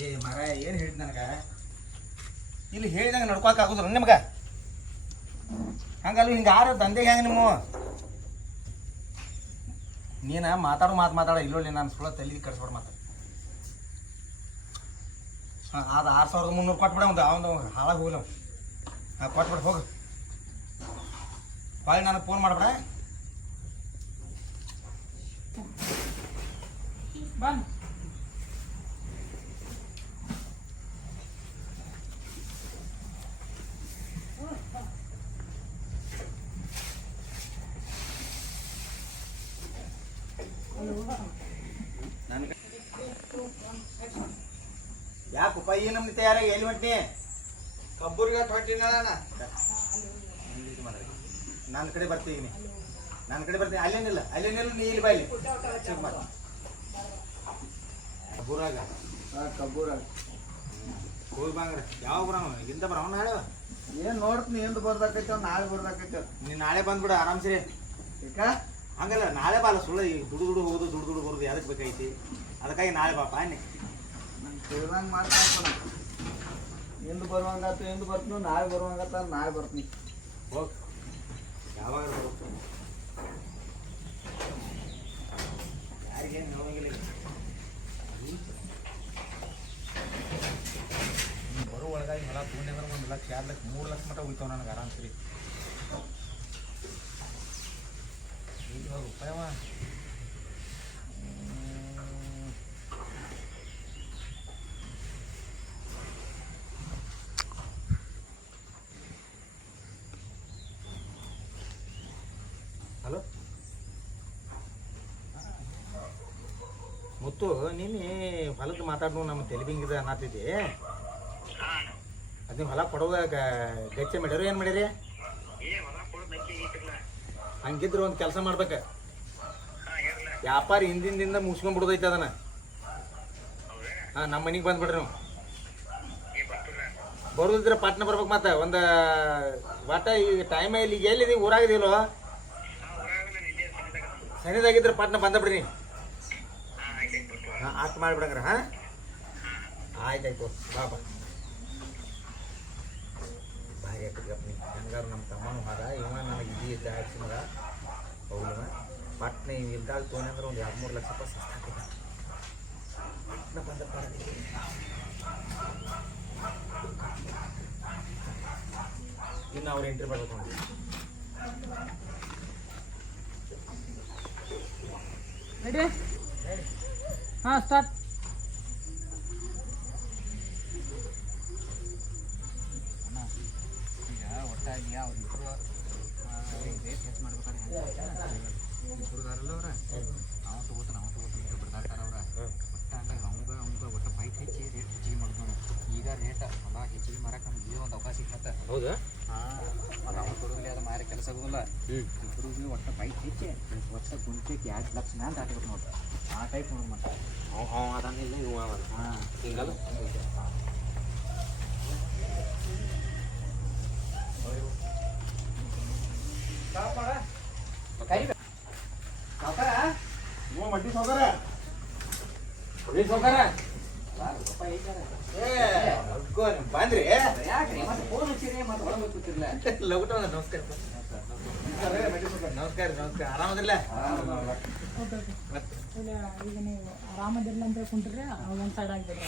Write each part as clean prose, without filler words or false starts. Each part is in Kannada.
ಏ ಮರ ಏನು ಹೇಳಿದ್ ನನಗೆ ಇಲ್ಲಿ ಹೇಳಿದಂಗೆ ನಡ್ಕೊಳಕ್ಕೆ ಆಗುದಿಲ್ಲ ನಿಮ್ಗೆ ಹಂಗಲ್ಲ ಹಿಂಗೆ ಯಾರು ದಂಧೆಗೆ ಹೆಂಗೆ ನಿಮ್ಮ ನೀನು ಮಾತಾಡೋ ಇಲ್ಲೊಳ್ಳಿ ನಾನು ಸುಳ್ಳ ತಲೆಗೆ ಕಟ್ಸ್ಬಿಡ ಮಾತಾಡ ಹಾಂ ಅದು 6300 ಕೊಟ್ಬಿಡ ಅವನು ಹಾಳಾಗಿ ಹೋಗ್ಲಿ ಅವ್ನು ಹಾಂ ಕೊಟ್ಬಿಡ ಹೋಗು ಹೊಳ್ಳಿ ನನಗೆ ಫೋನ್ ಮಾಡ್ಬೇಡ ಬಂದು ಯಾಕಪ್ಪ ಈ ನಮ್ಗೆ ತಯಾರಾಗಿ ಎಲ್ಲಿ ಹೊಂಟಿ ಕಬ್ಬುರ್ಗ ಹೊಂಟಿನ ನನ್ನ ಕಡೆ ಬರ್ತೀನಿ ನನ್ನ ಕಡೆ ಬರ್ತೀನಿ ಅಲ್ಲೇನಿಲ್ಲ ನೀ ಇಲ್ಲಿ ಬಾಯ್ಲಿ ಚೆಕ್ ಮಾಡಿ ಕಬ್ಬೂರಾಗ ಕಬ್ಬುರಾಗ ಹೋಗಿ ಬಾಂಗ್ರ ಯಾವ ಬರೋಣ ಇಂದ ಬರೋಣ ನಾಳೆ ಏನ್ ನೋಡ್ತೀನಿ ಎಂದು ಬರ್ದಾಕೈತೆ ನಾಳೆ ಬರ್ದಾಕೈತೆ ನೀ ನಾಳೆ ಬಂದ್ಬಿಡು ಆರಾಮ್ಸರಿ ಈಗ ಹಂಗಲ್ಲ ನಾಳೆ ಬಾಲ ಸುಳ್ಳು ಈಗ ದುಡ್ಡು ಹೋಗೋದು ದುಡ್ಡು ಬರೋದು ಯಾವ್ದಕ್ಕೆ ಬೇಕಾಯ್ತಿ ಅದಕ್ಕಾಗಿ ನಾಳೆ ಬಾಪ ಅನ್ನಿ ನಂಗೆ ತಿಳಿದಂಗೆ ಮಾಡ್ತಾನ ಎಂದು ಬರುವಂಗಾತು ಎಂದು ಬರ್ತೀನಿ ನಾಳೆ ಬರುವಂಗತ್ತ ನಾಳೆ ಬರ್ತೀನಿ ಹೋಗಿ ಯಾವಾಗ ಯಾರಿಗೇನು ನೋಡಂಗಿಲ್ಲ ಬರೋ ಒಳಗಾಗಿ ಹೊಲ ತೊಗೊಂಡಿದ್ರೆ 1 ಲಕ್ಷ 2 ಲಕ್ಷ 3 ಲಕ್ಷ ಮಟ್ಟ ಉಳಿತಾವ ನನಗೆ ಆರಾಮ್ಸರಿ ರೂಪಾಯವ ಹಲೋ ಮುತ್ತು ನಿನ್ನೆ ಹೊಲಕ್ಕೆ ಮಾತಾಡೋ ನಮ್ಮ ತೆಲಿಬಿಂಗಿದ ಅನ್ನತ್ತಿದ್ದೆ ಅದು ಹೊಲ ಕೊಡೋದಾಗ ಗಚ್ಚೆ ಮಾಡ್ಯಾರ ಏನು ಮಾಡ್ಯಾರಿ ಹಂಗಿದ್ರೆ ಒಂದು ಕೆಲಸ ಮಾಡ್ಬೇಕು ವ್ಯಾಪಾರ ಹಿಂದಿಂದ ಮುಗಿಸ್ಕೊಂಡ್ಬಿಡೋದೈತೆ ಅದನ್ನ ಹಾಂ ನಮ್ಮ ಮನೆಗೆ ಬಂದ್ಬಿಡ್ರಿ ನೀವು ಬರೋದಿದ್ರೆ ಪಾಟ್ನ ಬರ್ಬೇಕು ಮತ್ತೆ ಒಂದು ಒಟ್ಟ ಈಗ ಟೈಮ್ ಇಲ್ಲಿ ಎಲ್ಲಿದೆ ಊರಾಗಿದಿಲ್ಲೋ ಸನಿದಾಗಿದ್ರೆ ಪಾಟ್ನ ಬಂದಬಿಡ್ರಿ ಹಾಂ ಅಷ್ಟು ಮಾಡಿಬಿಡಂಗ್ರ ಹಾಂ ಆಯ್ತಾಯ್ತು ಬಾಬಾ ಭಾರಿ ಹಾಕಿದ್ರಪ್ಪ ನೀವು ಹಂಗಾರು ನಮ್ಮ ತಮ್ಮನೂ ಹಾದ ಇವ ನನಗೆ ಇಡೀ ಇದ್ದ ಹಾಕ್ಸಿ ಮಗ ಹೌದವ ಪಟ್ನ ಇವು ಇಲ್ದಾಗ ತೊಗೊಂಡೆ ಅಂದ್ರೆ ಒಂದು 2-3 ಲಕ್ಷ ರೂಪಾಯಿ ಸಸ್ತಾಕಿದ ಪಟ್ನ ಬಂದಪ್ಪ ಇನ್ನು ಅವ್ರು ಎಂಟ್ರಿ ಬರ್ಬೇಕು ನೋಡಿ ರೆಡಿ ಹಾಂ ಸ್ಟಾರ್ಟ್ ಈಗ ಒಟ್ಟಾಗಿ ಅವ್ರಿಬ್ಬರು ರೇಟ್ ಹೆಚ್ಚು ಮಾಡ್ಬೇಕಾದ್ರೆ ಹುಡುಗಾರಲ್ಲ ಅವ್ರ ಅವ ತಗೋತಾನೆ ಅಂತ ಬಿಡ್ತಾರ ಅವ್ರ ಒಟ್ಟಾಗ ಅವಂಗ ಒಟ್ಟು ಬೈಕ್ ಹೆಚ್ಚಿ ರೇಟ್ ಹೆಚ್ಚಿಗೆ ಮಾಡ್ತಾನೆ ಈಗ ರೇಟ್ ಹೊಲ ಹೆಚ್ಚಿಗೆ ಮಾರಕ್ಕೆ ನಮ್ಗೆ ಒಂದು ಅವಕಾಶ ಸಿಗ್ತದೆ ಹೌದಾ ಹಾಂ ಅದು ಅವ ಕೊಡೋದ್ಲಿ ಅದು ಮಾರಿ ಕೆಲಸ ಆಗೋದಿಲ್ಲ ಇಬ್ಬರು ಒಟ್ಟು ಬೈಕ್ ಹೆಚ್ಚಿ ಒಟ್ಟು ಗುಂಟೆಗೆ 2 ಲಕ್ಷ ಮ್ಯಾಲೆ ದಾಟಿಬೇಕು ನೋಡ್ರಿ ಆ ಟೈಪ್ ನೋಡಿ ಮತ್ತೆ ಅದನ್ನಿಲ್ಲ ಇವು ಹಾಂ ಹಿಂಗಲ್ಲ ಮಡ್ಡಿ ಸೌಕರ ಬಂದ್ರಿ ಯಾಕ್ರಿ ಮತ್ತೆ ಫೋನ್ ಹಚ್ಚಿರಿ ಮತ್ತೆ ಹೊರಗೆ ಕೂತಿರ್ಲ ಲಗುಟ ನಮಸ್ಕಾರ ನಮಸ್ಕಾರ ಆರಾಮದಿಲ್ಲ ಈಗ ನೀವು ಆರಾಮದಿಲ್ಲ ಅಂತ ಕುಂಟ್ರೆ ಒಂದು ಸೈಡ್ ಆಗಿಬಿಡ್ರಿ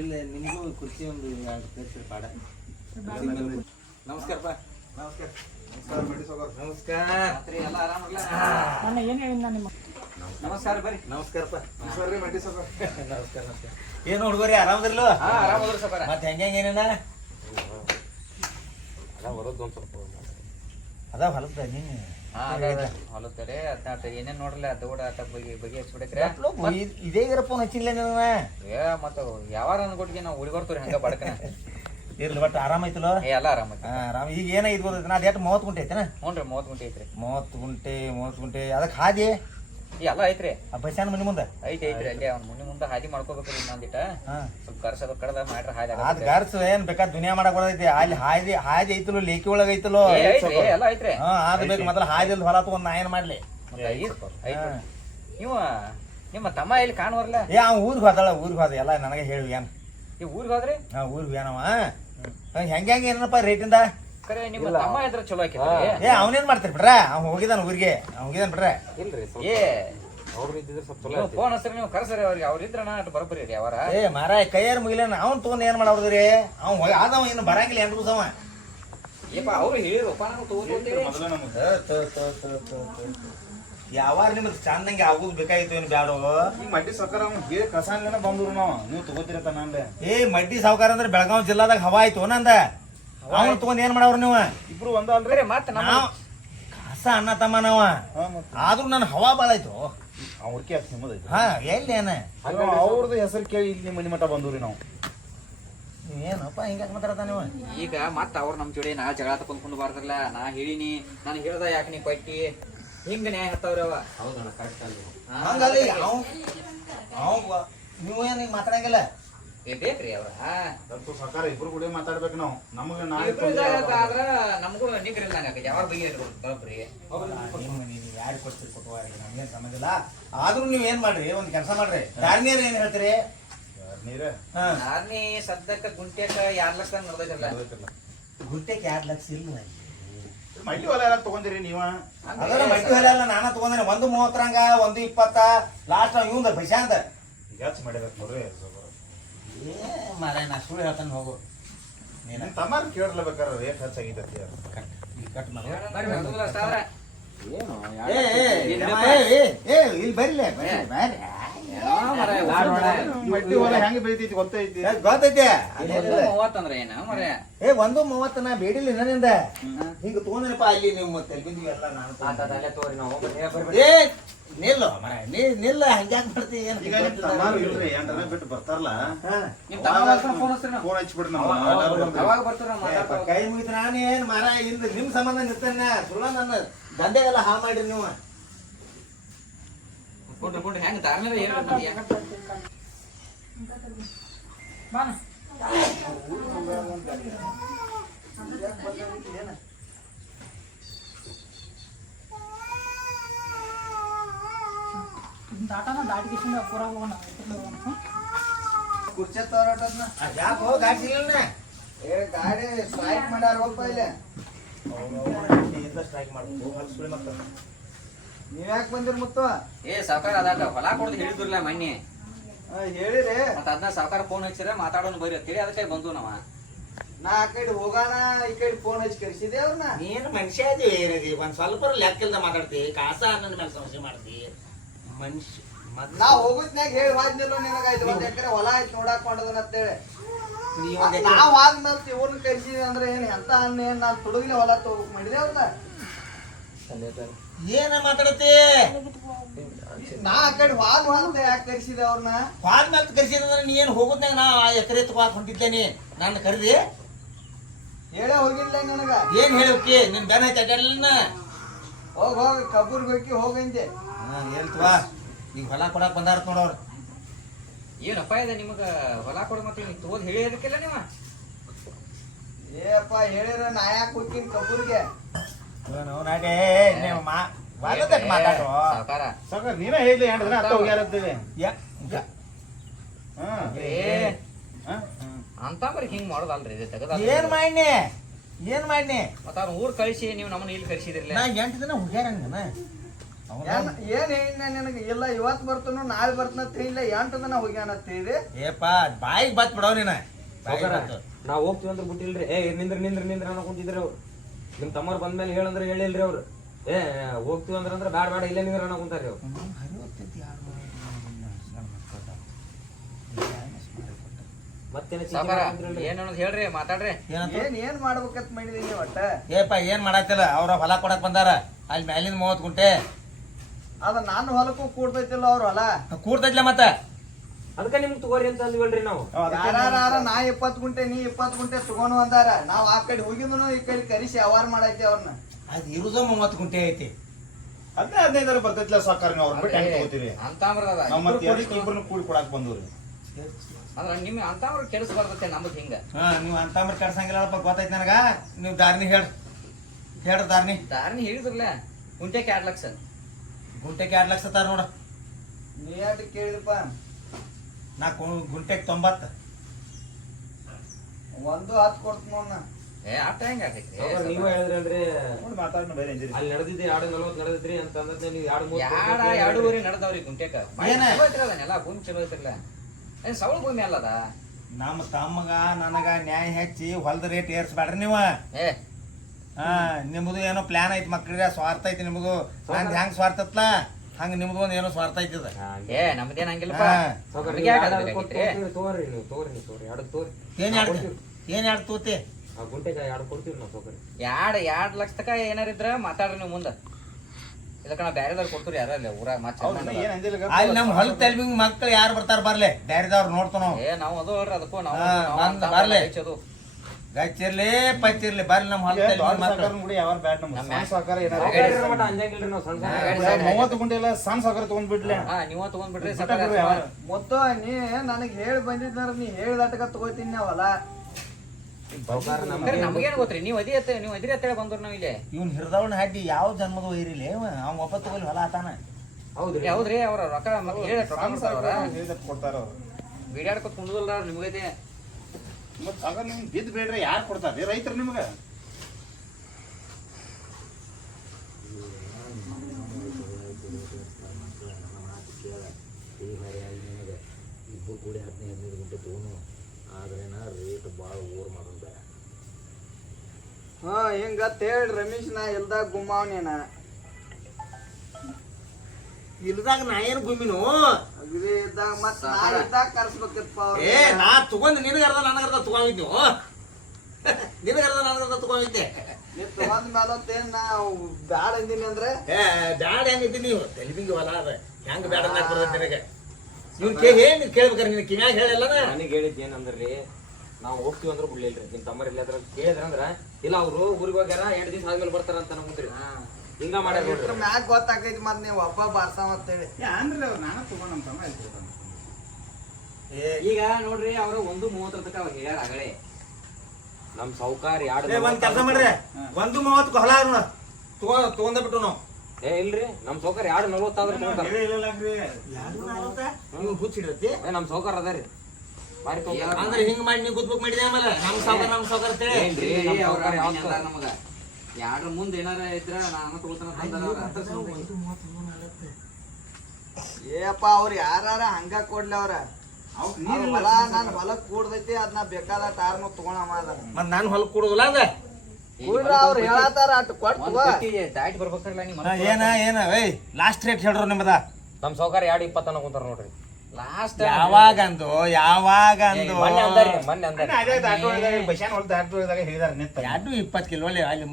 ಇಲ್ಲ ನಿಮಗೂ ಕುರ್ಚಿ ಒಂದು 2 ಪ್ಲೇಸ್ ಪಾಡ ನಮಸ್ಕಾರಪ್ಪ ನಮಸ್ಕಾರ ನಮಸ್ಕಾರ ಎಲ್ಲ ಆರಾಮಲ್ಲ ನಾನು ಏನು ಹೇಳಿಲ್ಲ ನಿಮ್ಮ ನಮಸ್ಕಾರ ಬರ್ರಿ ನಮಸ್ಕಾರಪ್ಪ ನಮಸ್ಕಾರ ಏನು ಹುಡುಗರಿ ಆರಾಮದಿರ್ಲು ಆರಾಮದ್ರ ಸರ್ ಮತ್ತೆ ಹೆಂಗೇನೇನ ಅದ ಬರೋದು ಒಂದು ಸ್ವಲ್ಪ ಅದ ಹೊಲದ ನೀನು ಹೊಲತ್ತಾರೆ ಅದ ಏನೇನ್ ನೋಡ್ರಲ್ಲ ಅದು ಕೂಡ ಬಗೆ ಹಚ್ಬಿಡಕ್ರೆ ಇದೇ ಫೋನ್ ಹಚ್ಚಿಲ್ಲ ನನ್ನ ಏ ಮತ್ತ ಯಾವಾರ ಅನ್ಕೊಟ್ಟಿಗೆ ನಾವು ಉಳಿ ಬರ್ತವ್ರಿ ಹಂಗ ಬಡಕನ ಇರ್ಲಿ ಬಟ್ ಆರಾಮ ಐತಲ್ಲ ಎಲ್ಲ ಆರಾಮ ಆರಾಮ ಈಗ ಏನಾಯ್ತು ಬರ್ತೈತೆ ನಾ ಡೇಟ್ 30 ಗುಂಟೆ ಐತೆನ ಹ್ಞೂ ರೀ 30 ಗುಂಟೆ ಐತ್ರಿ 30 ಗುಂಟೆ ಅದಕ್ಕೆ ಹಾದಿ ಎಲ್ಲ ಐತ್ರಿ ಆ ಬಸ್ಸಾನ ಮನೆ ಮುಂದೆ ಐತ್ರಿ ಅಲ್ಲಿ ಅವ್ನ ಮುಂದೆ ಹಾದಿ ಮಾಡ್ಕೋಬೇಕ್ರಿ ಇನ್ನೊಂದಿಟ ಸ್ವಲ್ಪ ಕರ್ಸೋದು ಕಡದ ಮಾಡ್ರಿ ಹಾದಿ ಅದ್ ಗರ್ಸ್ ಏನ್ ಬೇಕಾದ್ ದುನಿಯಾ ಮಾಡಕ್ ಬರ್ತೈತಿ ಅಲ್ಲಿ ಹಾದಿ ಐತಲೋ ಲೇಕಿ ಒಳಗ ಐತಲೋ ಎಲ್ಲ ಐತ್ರಿ ಅದ್ ಬೇಕು ಮೊದಲ ಹಾದಿ ಹೊಲ ತಗೊಂಡ್ ನಾ ಏನ್ ಮಾಡ್ಲಿ ಇವ ನಿಮ್ಮ ತಮ್ಮ ಇಲ್ಲಿ ಕಾಣುವರ್ಲ ಏ ಅವ್ ಊರಿಗೆ ಹೋದ ಎಲ್ಲ ನನಗೆ ಹೇಳಿ ಏನ್ ಈ ಊರಿಗೆ ಹೋದ್ರಿ ಊರಿಗೆ ಏನವ ಹೆಂಗೆ ಏನಪ್ಪ ರೇಟಿಂದ ಕರೆ ನಿಮ್ಮ ತಮ್ಮ ಇದ್ರ ಚಲೋ ಆಕೈತಿ ಏ ಅವನೇನ್ ಮಾಡ್ತೀರಿ ಬಿಡ್ರ ಅವ್ ಹೋಗಿದಾನ ಊರಿಗೆ ಹೋಗಿದಾನ ಬಿಡ್ರ ಇಲ್ರಿ ಏ ಅವ್ರು ಇದ್ದಿದ್ರೆ ಸ್ವಲ್ಪ ಚಲೋ ಫೋನ್ ಹಚ್ರಿ ನೀವು ಕರ್ಸರಿ ಅವ್ರಿಗೆ ಅವ್ರ ಇದ್ರಣ ಅಟ್ ಬರೋಬ್ಬರಿ ರೀ ಅವರ ಏ ಮಾರಾಯ ಕೈಯಾರ ಮುಗಿಲೇನ ಅವ್ನ್ ತೊಗೊಂಡ್ ಏನ್ ಮಾಡವ್ರಿ ಅವ್ ಆದವ ಇನ್ನು ಬರಂಗಿಲ್ಲ ಎಂಟು ದಿವಸವ ಏಪ ಅವ್ರು ಹೇಳಿರಪ್ಪ ನಾವು ತಗೋತೀವಿ ಯಾವಾರ ನಿಮ್ಗೆ ಚಂದಂಗೆ ಆಗುದ್ ಬೇಕಾಗಿತ್ತು ಏನು ಬ್ಯಾಡೋ ಈ ಮಡ್ಡಿ ಸರ್ಕಾರ ಹೇಳಿ ಕಸಾನ್ಲೇನ ಬಂದ್ರು ನಾವು ನೀವು ತಗೋತಿರತ್ತ ನಂದೆ ಏ ಮಡ್ಡಿ ಸಾವುಕಾರ ಅಂದ್ರೆ ಬೆಳಗಾವಿ ಜಿಲ್ಲಾದಾಗ ಹವಾ ಆಯ್ತು ನಂದ ಅವ್ನು ತಗೊಂಡ್ ಏನ್ ಮಾಡವ್ರ ನೀವು ಇಬ್ರು ಒಂದ ಅಲ್ರಿ ಮತ್ತೆ ನಮ್ಮ ನಾವ್ ಕಾಸ ಅಣ್ಣ ತಮ್ಮ ನಾವ ಆದ್ರೂ ನನ್ ಹವಾ ಬಾಳ ಆಯ್ತು ಅವ್ರಕ್ಕೆ ಅಷ್ಟು ನಿಮ್ಮದೈತಿ ಹಾ ಎಲ್ಲಿ ಏನ ಅವ್ರದ್ದು ಹೆಸರು ಕೇಳಿ ಇಲ್ಲಿ ಮನಿ ಮಠ ಬಂದೂರಿ ನಾವು ಏನಪ್ಪ ಹಿಂಗ್ಯಾಕ್ ಮಾತಾಡತ ನೀವು ಈಗ ಮತ್ತ ಅವ್ರು ನಮ್ ಜೋಡಿ ನಾ ಜಗಳ ತಕೊಂಡ್ಕೊಂಡು ಬಾರ್ದ್ರಲ್ಲ ನಾ ಹೇಳಿನಿ ನಾನು ಹೇಳ್ದ ಯಾಕೆ ನೀ ಪಟ್ಟಿ ಹಿಂಗ ನ್ಯಾಯ ಹತ್ತವ್ರಿ ಅವ ಹಂಗಲ್ಲಿ ನೀವು ಏನ್ ಹಿಂಗ್ ಮಾತಾಡಂಗಿಲ್ಲ ಬೇಕ್ರಿ ಅವ್ರ ಸರ್ಕಾರ ಇಬ್ರು ಕೂಡ ಮಾತಾಡ್ಬೇಕು ನಾವು ನಮಗೆ ಆದ್ರ ನಮಗೂ ನಿಗ್ರಿಲ್ಲ ಯಾವಾಗ ಬಗ್ಗೆ ಬರೋಬ್ರಿ ಯಾರು ಕೊಡ್ತೀರಿ ಕೊಟ್ಟುವ ನಮ್ಗೇನ್ ಸಂಬಂಧ ಇಲ್ಲ ಆದ್ರೂ ನೀವ್ ಏನ್ ಮಾಡ್ರಿ ಒಂದ್ ಕೆಲಸ ಮಾಡ್ರಿ ಧಾರ್ಮಿಯರ್ ಏನ್ ಹೇಳ್ತೀರಿ ನೀರ ನಾರ್ನಿ ಸದ್ಯಕ್ಕ ಗುಂಟ್ಯಾಕ 2 ಲಕ್ಷ ನೋಡ್ದೈತಲ್ಲ ಗುಟ್ಟೆಗೆ 2 ಲಕ್ಷ ಇಲ್ಲ ಮಡ್ಡಿ ಹೊಲ ಎಲ್ಲ ತಗೊಂಡಿರಿ ನೀವ ಅದರ ಮಟ್ಟಿ ಹೊಲ ಎಲ್ಲ ನಾನ ತಗೊಂಡ್ರೆ 1.30 ರಂಗ 1.20 ಲಾಸ್ಟ್ ಇವಂದ ಪ್ರಶಾಂತ್ ಈಗ ಹೆಚ್ಚು ಮಾಡಿಬೇಕು ನೋಡ್ರಿ ಏ ಮಾರಾಯ ನಾ ಸುಳ್ಳು ಹೇಳ್ತಾನೆ ಹೋಗು ನೀನು ತಮಾರ್ ಕೇಳಲೇಬೇಕಾದ್ರೆ ರೇಟ್ ಹೆಚ್ಚಾಗೈತಿ ಕಟ್ ಮಾಡು ಏನು ಇಲ್ಲಿ ಬರ್ಲಿ ಮಡ್ಡಿ ಹೊಲ ಹೆಂಗ್ ಬೆಳಿತೈತಿ ಗೊತ್ತೈತಿ ಗೊತ್ತೈತಿ ಮೂವತ್ತಂದ್ರ ಏನ ಮರ ಏ 1.30 ನಾ ಬೇಡಿಲ್ಲ ನನ್ನಿಂದ ಹಿಂಗ ತಗೊಂಡ್ರಪ್ಪ ಅಲ್ಲಿ ನೀವು ಮತ್ತೆ ಎಲ್ಲ ನಾನು ಅಲ್ಲೇ ತೋರಿ ನಾವು ಏ ನಿಲ್ಲ ಮರ ನಿಲ್ಲ ಹಂಗ್ಯಾಕ್ ಮಾಡ್ತಿ ಏನ್ ಈಗ ನಿಮ್ ತಮ್ಮಾರು ಇಲ್ರಿ ಎಂಟನೇ ಬಿಟ್ಟು ಬರ್ತಾರಲ್ಲ ನಿಮ್ ತಮ್ಮ ಫೋನ್ ಹಚ್ರಿ ನಾವು ಫೋನ್ ಹಚ್ಬಿಡ್ರಿ ನಾವು ಯಾವಾಗ ಬರ್ತಾರ ಮಾತಾಡ್ತಾರ ಕೈ ಮುಗಿತ ನಾನು ಏನ್ ಮರ ಇಂದ ನಿಮ್ ಸಂಬಂಧ ನಿಂತೇನ ಸುಳ್ಳ ನನ್ನ ದಂಧೆಗೆಲ್ಲ ಹಾ ಮಾಡಿರಿ ನೀವು ಕೊಂಡ್ರಿ ಹೆಂಗ ದಾರ್ಮೇಲೆ ಏನು ಬಾನ ದಾಟನ ದಾಟಿಗೆ ಪೂರ ಹೋಗೋಣ ಕುರ್ಚೆ ತೋರಾಟದ್ನ ಯಾಕೆ ಹೋಗಿ ಗಾಡಿ ಸಿಗಲ್ಲ ಏ ಗಾಡಿ ಸ್ಟ್ರೈಕ್ ಮಾಡ್ಯಾರ ಹೋಗ್ಪ ಇಲ್ಲಿ ಸ್ಟ್ರೈಕ್ ಮಾಡ್ಬೇಕು ನೀವ್ ಯಾಕೆ ಬಂದಿರಿ ಮುತ್ತು ಏ ಸಾವ್ಕಾರ ಅದಾಟ ಹೊಲ ಕೊಡೋದು ಹೇಳಿದ್ರಲ್ಲ ಮೊನ್ನೆ ಹೇಳಿರಿ ಮತ್ತ ಅದನ್ನ ಸಾವ್ಕಾರ ಫೋನ್ ಹಚ್ಚಿರ ಮಾತಾಡೋಣ ಬರ್ರಿ ಅಂತೇಳಿ ಅದಕ್ಕೆ ಬಂದು ನಾವ ನಾ ಆ ಕಡೆ ಹೋಗೋಣ ಈ ಕಡೆ ಫೋನ್ ಹಚ್ಚಿ ಕರ್ಸಿದೆ ಅವ್ರನ್ನ ನೀನು ಮನುಷ್ಯ ಅದಿ ಏನಿದಿ ಒಂದ್ ಸ್ವಲ್ಪ ಲೆಕ್ಕ ಇಲ್ದ ಮಾತಾಡ್ತಿ ಕಾಸ ನನ್ನ ಮೇಲೆ ಸಮಸ್ಯೆ ಮಾಡ್ತಿ ಮನುಷ್ಯ ನಾ ಹೋಗುದ್ನಾಗ ಹೇಳಿ ಹೋದ್ನಿಲ್ಲ ನಿನಗ 1 ಎಕರೆ ಹೊಲ ಐತಿ ನೋಡಾಕ್ ಮಾಡದನ ಅಂತೇಳಿ ನಾವ್ ಆದ್ಮೇಲೆ ಇವ್ರನ್ನ ಕರ್ಸಿದ್ವಿ ಅಂದ್ರೆ ಏನ್ ಎಂತ ಅನ್ನ ಏನ್ ನಾನ್ ತುಡುಗಿನ ಹೊಲ ತಗೋಕ್ ಮಾಡಿದೆ ಅವ್ರನ್ನ ಏನ ಮಾತಾಡತಿ ನಾ ಆ ಕಡೆ ವಾದ ಯಾಕೆ ಕರ್ಸಿದೆ ಅವ್ರನ್ನ ಹೋದ್ಮೇಲೆ ಕರ್ಸಿದ್ರೆ ನೀ ಏನ್ ಹೋಗುದ್ನಾಗ ನಾ ಎಕರೆ ತಗೋಕ್ ಹೊಂಟಿದ್ದೇನೆ ನಾನು ಕರೆದಿ ಹೇಳೇ ಹೋಗಿಲ್ಲ ನನಗ ಏನ್ ಹೇಳೋಕೆ ನಿನ್ ಬೆನ್ನ ತಡ್ಯಾಡಲಿನ ಹೋಗ್ ಕಬ್ಬೂರ್ಗ್ ಹೋಗಿ ಹೋಗಂತೆ ಹೇಳ್ತವಾ ಈಗ ಹೊಲ ಕೊಡಕ್ ಬಂದಾರ ನೋಡವ್ರು ಏನಪ್ಪ ಇದೆ ನಿಮಗ ಹೊಲ ಕೊಡ ಮತ್ತೆ ನೀವು ತೋದ್ ಹೇಳಿದಕ್ಕೆಲ್ಲ ನೀವ ಏಪ್ಪ ಹೇಳಿರ ನಾ ಯಾಕೆ ಹೋಗ್ತೀನಿ ಕಬ್ಬೂರ್ಗೆ ನಾಟೇ ನೀವು ಮಾತಾಡೋ ಸಾವ್ಕಾರ ಸಾಕ ನೀನೇ ಹೇಳಿ ಹೇಳಿದ್ರೆ ಅತ್ತ ಹೋಗ್ಯಾರತ್ತೇವೆ ಅಂತ ಬರೀ ಹಿಂಗ್ ಮಾಡೋದಲ್ರಿ ಇದು ತೆಗದ ಏನ್ ಮಾಡ್ನಿ ಮತ್ತ ಅವ್ರ ಊರ್ ಕಳಿಸಿ ನೀವು ನಮ್ಮನ್ನ ಇಲ್ಲಿ ಕಳಿಸಿದ್ರಲ್ಲ ನಾ 8 ದಿನ ಹೋಗ್ಯಾರಂಗನ ಏನ್ ಹೇಳಿನ ನಿನಗೆ ಇಲ್ಲ ಇವತ್ತು ಬರ್ತನು ನಾಳೆ ಬರ್ತನ ಇಲ್ಲ 8 ದಿನ ಹೋಗ್ಯಾನ ತಿಳಿದೆ ಏಪ ಬಾಯಿಗೆ ಬತ್ ಬಿಡವ್ ನೀನ ನಾವ್ ಹೋಗ್ತೀವಿ ಅಂದ್ರೆ ಬಿಟ್ಟಿಲ್ರಿ ಏ ನಿಂದ್ರ ಅನ್ನೋ ಕುಂತಿದ್ರಿ ಅವ್ರು ನಿಮ್ ತಮ್ಮವ್ರು ಬಂದ್ಮೇಲೆ ಹೇಳಂದ್ರೆ ಹೇಳಿಲ್ರಿ ಅವ್ರು ಏ ಹೋಗ್ತೀವಿ ಅಂದ್ರೆ ಬ್ಯಾಡ ಇಲ್ಲೇ ನಿಂದ್ರ ಅನ್ನೋ ಕುಂತಾರ್ರಿ ಅವ್ರು ಮತ್ತೇನ ಏನ್ ಹೇಳ್ರಿ ಮಾತಾಡ್ರಿ ಏನ್ ಮಾಡ್ಬೇಕಂತ ಮಾಡಿದೀನಿ ಒಟ್ಟ ಏಪ ಏನ್ ಮಾಡತ್ತಿಲ್ಲ ಅವ್ರ ಹೊಲ ಕೊಡಕ್ ಬಂದಾರ ಅಲ್ಲಿ ಮ್ಯಾಲಿಂದ 30 ಗುಂಟೆ ಅದ ನಾನು ಹೊಲಕ್ಕೂ ಕೂಡ್ತೈತಿಲ್ಲ ಅವ್ರ ಹೊಲ ಕೂಡ್ತೈತ್ಲ ಮತ್ತ ಅದಕ್ಕ ನಿಮ್ಗೆ ತಗೋರಿ ಅಂತ ಅಂದ್ವಲ್ರಿ ನಾವು ಯಾರ ನಾ 20 ಗುಂಟೆ ನೀ 20 ಗುಂಟೆ ತಗೊಂಡು ಅಂದಾರ ನಾವ್ ಆ ಕಡೆ ಹೋಗಿದ್ರು ಈ ಕಡೆ ಕರಿಸಿ ಅವಾರ ಮಾಡೈತಿ ಅವ್ರನ್ನ ಅದು ಇರುದ 30 ಗುಂಟೆ ಐತಿ 15 ಬರ್ತೈತಿಲ್ಲ ಸಾಕಾರ ಅವ್ರ ಬಿಟ್ಟು ಹೆಂಗ್ ತಗೋತೀರಿ ಅಂತಂಬ್ರದ ನಾವ್ ಮತ್ತೆ ಇಬ್ಬರನ್ನ ಕೂಡಿ ಕೊಡಾಕ್ ಬಂದವ್ರಿ ಅಂದ್ರ ನಿಮ್ ಅಂತಂಬ್ರ ಕೆಲ್ಸ ಬರ್ತೈತೆ ನಮ್ದು ಹಿಂಗ ನೀವು ಅಂತಂಬ್ರ ಕೆಡ್ಸಂಗಿಲ್ಲಪ್ಪ ಗೊತ್ತೈತಿ ನನಗ ನೀವು ದಾರಿನಿ ಹೇಳ್ರಿ ದಾರಿನಿ ದಾರಿನಿ ಹೇಳಿದ್ರಲ್ಲ ಗುಂಟೆಗೆ 2 ಲಕ್ಷ ಗುಂಟೆಗೆ 2 ಲಕ್ಷ ತಾರ ನೋಡ ನೀ ಯಾಕೆ ಕೇಳಿದಪ್ಪ? ನಾ ಗುಂಟೆಗೆ 90. 1-10 ಕೊಡ್ತೀನಿ ನೋಡ್ ನಾ. ಏ ಆಟ ಹೆಂಗ ಆಕೈತ್ರಿ ಸಾವ್ಕಾರ ನೀವೇ ಹೇಳಿದ್ರಲ್ರಿ ಮಾತಾಡ್ನ ಬೇರೆ ಇಂಜಿರಿ ಅಲ್ಲಿ ನಡೆದಿದ್ದೆ 2:40 ನಡೆದಿದ್ರಿ ಅಂತಂದ್ರೆ ನೀವು 2:30 ಎರಡೂವರೆ ನಡೆದವ್ರಿ ಗುಂಟೆಕ ಏನ? ಚಲೋ ಐತ್ರಲ್ಲ ಭೂಮಿ ಚಲೋ ಐತ್ರಲ್ಲ ಏನ್ ಸವಳ ಭೂಮಿ ಅಲ್ಲದ ನಮ್ಮ ತಮ್ಮಗ ನನಗ ನ್ಯಾಯ ಹೆಚ್ಚಿ ಹೊಲದ ರೇಟ್ ಏರ್ಸ್ಬೇಡ್ರಿ ನೀವು. ಏ ನಿಮ್ದು ಏನೋ ಪ್ಲಾನ್ ಐತಿ ಮಕ್ಳಿಗೆ, ಸ್ವಾರ್ಥ ಐತಿ ನಿಮ್ದು. ನಂದು ಹೆಂಗ್ ಸ್ವಾರ್ಥ ಐತ್ಲ ಹಂಗ ನಿಮ್ದು ಒಂದ್ ಏನೋ ಸ್ವಾರ್ಥ ಐತದ. ಏ ನಮ್ದೇನ್ ಹಂಗಿಲ್ಲಪ್ಪ ಸಾವ್ಕಾರ ನಮ್ಗೆ ಯಾಕ್ ಅದ್ ಬೇಕಾಗಿತ್ರಿ? ತೋರಿ ನೀವು ತೋರಿ 2 ತೋರಿ ಏನ್ ಎರಡು ತೂತಿ ಆ ಗುಂಟೆಗೆ 2 ಕೊಡ್ತೀವಿ ನಾವು ಸಾವ್ಕಾರ. 2 ಲಕ್ಷ ತಕ ಏನಾರಿದ್ರ ಮಾತಾಡ್ರಿ ನೀವು ಮುಂದ ಇದಕ್ಕ ನಾವು ಬ್ಯಾರೆದವ್ರು ಕೊಡ್ತೀರಿ ಯಾರಲ್ಲ ಊರಾಗ ಏನ್ ಅಂದಿಲ್ಲ ಅಲ್ಲಿ ನಮ್ ಹೊಲ ತೆಲ್ಬಿಂಗ್ ಮಕ್ಳು ಯಾರು ಬರ್ತಾರ ಬರ್ಲಿ, ಬ್ಯಾರೆದವ್ರು ನೋಡ್ತಾವ ನಾವು. ಏ ನಾವು ಅದು ಹೇಳ್ರಿ ಅದಕ್ಕೂ ನಾವು ಬಂದ್ ಬರ್ಲಿ. ಹೆಚ್ಚದು ಗಚ್ಚಿರ್ಲಿ ಪಚ್ಚಿರ್ಲಿ ಬರ್ಲಿ ನಮ್ಮ ಹೊಲ ತೆಲ್ಬಿಂಗ್ ಮಕ್ಳು. ಕೂಡ ಯಾವ ಬ್ಯಾಟ್ ನಮ್ಮ ಸಣ್ಣ ಸಾಕಾರ ಏನಾರ ಸಾವ್ಕಾರ ಇರೋ ಮಟ್ಟ ಅಂಜಂಗಿಲ್ರಿ ನಾವು ಸಣ್ಣ ಸಣ್ಣ 30 ಗುಂಟೆ ಇಲ್ಲ ಸಣ್ಣ ಸಾಕಾರ ತಗೊಂಡ್ಬಿಡ್ಲಿ. ಹಾ ನೀವ ತಗೊಂಡ್ಬಿಡ್ರಿ ಮೊತ್ತ ನೀ ನನಗ್ ಹೇಳಿ ಬಂದಿದ್ದಾರ, ನೀ ಹೇಳಿದಟಕ ತಗೋತೀನಿ ನಾವಲ್ಲ. ಸಾವ್ಕಾರ ನಮ್ಗೆ ನಮಗೇನ್ ಗೊತ್ತ್ರಿ ನೀವು ಅದಿ ಅತ್ತೇಳಿ ಬಂದ್ರು ನಾವ್ ಇಲ್ಲಿ ಇವ್ನ ಹಿರಿದವನ ಹಡ್ಡಿ ಯಾವ ಜನ್ಮದ ಒಯ್ರಿಲಿ ಅವ್ ಒಬ್ಬ ತಗೋಲಿ ಹೊಲ ಆತಾನ. ಹೌದ್ರಿ ಹೌದ್ರಿ ಅವ್ರ ರೊಕ್ಕ ಮತ್ತೆ ಹೇಳಿ ರೊಕ್ಕ ಸಣ್ಣ ಕೊಡ್ತಾರ ಸಾಕಾರ ಹೇಳಿದಟ್ ಕೊಡ್ತಾರ ಅವ್ರು. ಬಿಡ್ಯಾಡ್ಕೊತ ಕುಂದಲ್ಲ ನಿಮಗೈತೆ ಮತ್ ಸಾಕಾರ ನಿಮ್ಗೆ ಬಿದ್ದು ಬೇಡ್ರಿ ಯಾರು ಕೊಡ್ತಾರೆ ರೈತರು ನಿಮ್ಗೆ? ಇಬ್ಬರು ಕೂಡಿ 15 ಗುಂಟೆ ತಗೋನು ಆದ್ರೆ ರೇಟ್ ಭಾಳ ಓವರ್ ಮಾಡೋದು ಬೇಡ. ಹಾ ಹಿಂಗತ್ ಹೇಳಿ ರಮೇಶ್ ನಾ ಇಲ್ದಾಗ ಗುಮ್ಮಾವನೇನ ಇಲ್ದಾಗ ನಾ ಏನು ಭೂಮಿನು ಅಗ್ರಿ ಇದ್ದಾಗ ಮತ್ ನಾ ಇದ್ದಾಗ ಕರ್ಸ್ಬೇಕಿಪ್ಪ ಏ ನಾ ತಗೊಂಡ್ ನಿನಗರ್ದ ನನಗರ್ದ ತಗೊಂಡಿದ್ವಿ ನಿನಗರ್ದ ನನಗರ್ದ ತಗೊಂಡಿದ್ದೆ. ನೀ ತಗೊಂಡ್ ಮೇಲತ್ತೇನ್ ನಾ ಬ್ಯಾಡ ಅಂದಿನಿ ಅಂದ್ರೆ ಏ ಬ್ಯಾಡ ಹೆಂಗಿದ್ದೀನಿ ನೀವು ತೆಲಿಬಿಂಗಿ ಹೊಲ ಅದ ಹೆಂಗ್ ಬ್ಯಾಡ ಬರ್ತದೆ ನಿನಗೆ. ಇವ್ನ ಏನ್ ಕೇಳ್ಬೇಕಾರೆ ನಿನ್ ಕಿವ್ಯಾಗ ಹೇಳಿಲ್ಲ ನನಗೆ ಹೇಳಿದ್ ಏನಂದ್ರಿ ನಾವು ಹೋಗ್ತೀವಿ ಅಂದ್ರೆ ಬಿಡ್ಲಿಲ್ರಿ ನಿಮ್ ತಮ್ಮರ್ ಇಲ್ಲ ಕೇಳಿದ್ರಂದ್ರ ಇಲ್ಲ ಅವ್ರು ಊರಿಗೆ ಹೋಗ್ಯಾರ 2 ದಿವಸ ಆದ್ಮೇಲೆ ಬರ್ತಾರ ಅಂತ ನಮ್ಗ್ರಿ ಹಿಂಗ ಮಾಡ್ಯಾರ ನೋಡ್ರಿ. ಮ್ಯಾಗ ಗೊತ್ತಾಕೈತಿ ಮತ್ ನೀವ್ ಒಬ್ಬ ಬಾರ್ಸಾವ ಅಂತೇಳಿ. ಅಂದ್ರೆ ಅವ್ರು ನಾನು ತಗೊಂಡ್ ನಮ್ಮ ತಮ್ಮ ಆಯ್ತು. ಈಗ ನೋಡ್ರಿ ಅವ್ರ 1:30 ತಕ ಹೇಳ್ಯಾರ ಆಗಲೇ ನಮ್ ಸಾವ್ಕಾರ ಒಂದ್ ಕೆಲಸ ಮಾಡ್ರಿ 1:30 ಹೊಲ ತಗೊಂಡ ಬಿಟ್ಟು ನಾವು ಏ ಇಲ್ರಿ ನಮ್ ಸಾವ್ಕಾರ 2:40 ಆದ್ರೆ ತಗೋತಾರ. ನೀವು ಹುಚ್ಚಿಡ್ರತಿ ನಮ್ ಸಾವ್ಕಾರ ಅದಾರಿ ಬಾರಿ ತಗೋತಾರ. ಅಂದ್ರೆ ಹಿಂಗ್ ಮಾಡಿ ನೀವು ಗುದ್ಬೇಕು ಮಾಡಿದೆ ಆಮೇಲೆ ನಮ್ ಸಾವ್ಕಾರ ಅಂತೇಳಿ ಏನ್ರಿ ನಮ್ ಸಾವ್ಕಾರ ಯಾವತ್ತ ನಮಗ ಯಾರ ಮುಂದೆ ಏನಾರ ಇದ್ರ ನಾನು ತಗೋತಾನ ಏಪ್ಪ ಅವ್ರ ಯಾರ ಹಂಗ ಕೊಡ್ಲಿ ಅವ್ರ ಹೊಲ ನನ್ ಹೊಲಕ್ ಕೂಡ್ದೈತಿ ಅದನ್ನ ಬೇಕಾದ ಟಾರ್ನು ತಗೊಳಮ್ಮ ಅದ ಮತ್ ನಾನು ಹೊಲ ಕೊಡುದಿಲ್ಲ ಅಂದ ಕೂಡ್ರ ಅವ್ರ ಹೇಳತಾರ ಅಟ್ ಕೊಟ್ಟು ದಾಟಿ ಬರ್ಬೇಕಲ್ಲ ನೀ ಏನ ಏಯ್ ಲಾಸ್ಟ್ ರೇಟ್ ಹೇಳ್ರು ನಿಮ್ಮದ. ನಮ್ ಸಾವ್ಕಾರ 2:20 ಅನ್ನಕೊಂತಾರ ನೋಡ್ರಿ. ಲಾಸ್ಟ್ ಯಾವಾಗಂದು ಮೊನ್ನೆ ಅಂದಾರಿ ಮೊನ್ನೆ ಅಂದಾರಿ ಅದೇ ದಾಟೋಳಿದಾಗ ಬಸ್ಯಾನ್ ಹೊಲ ದಾಟೋಳಿದಾಗ ಹೇಳಿದಾರೆ ನಿಂತ 2:20 ಕಿಲೋ ಅಲ್ಲಿ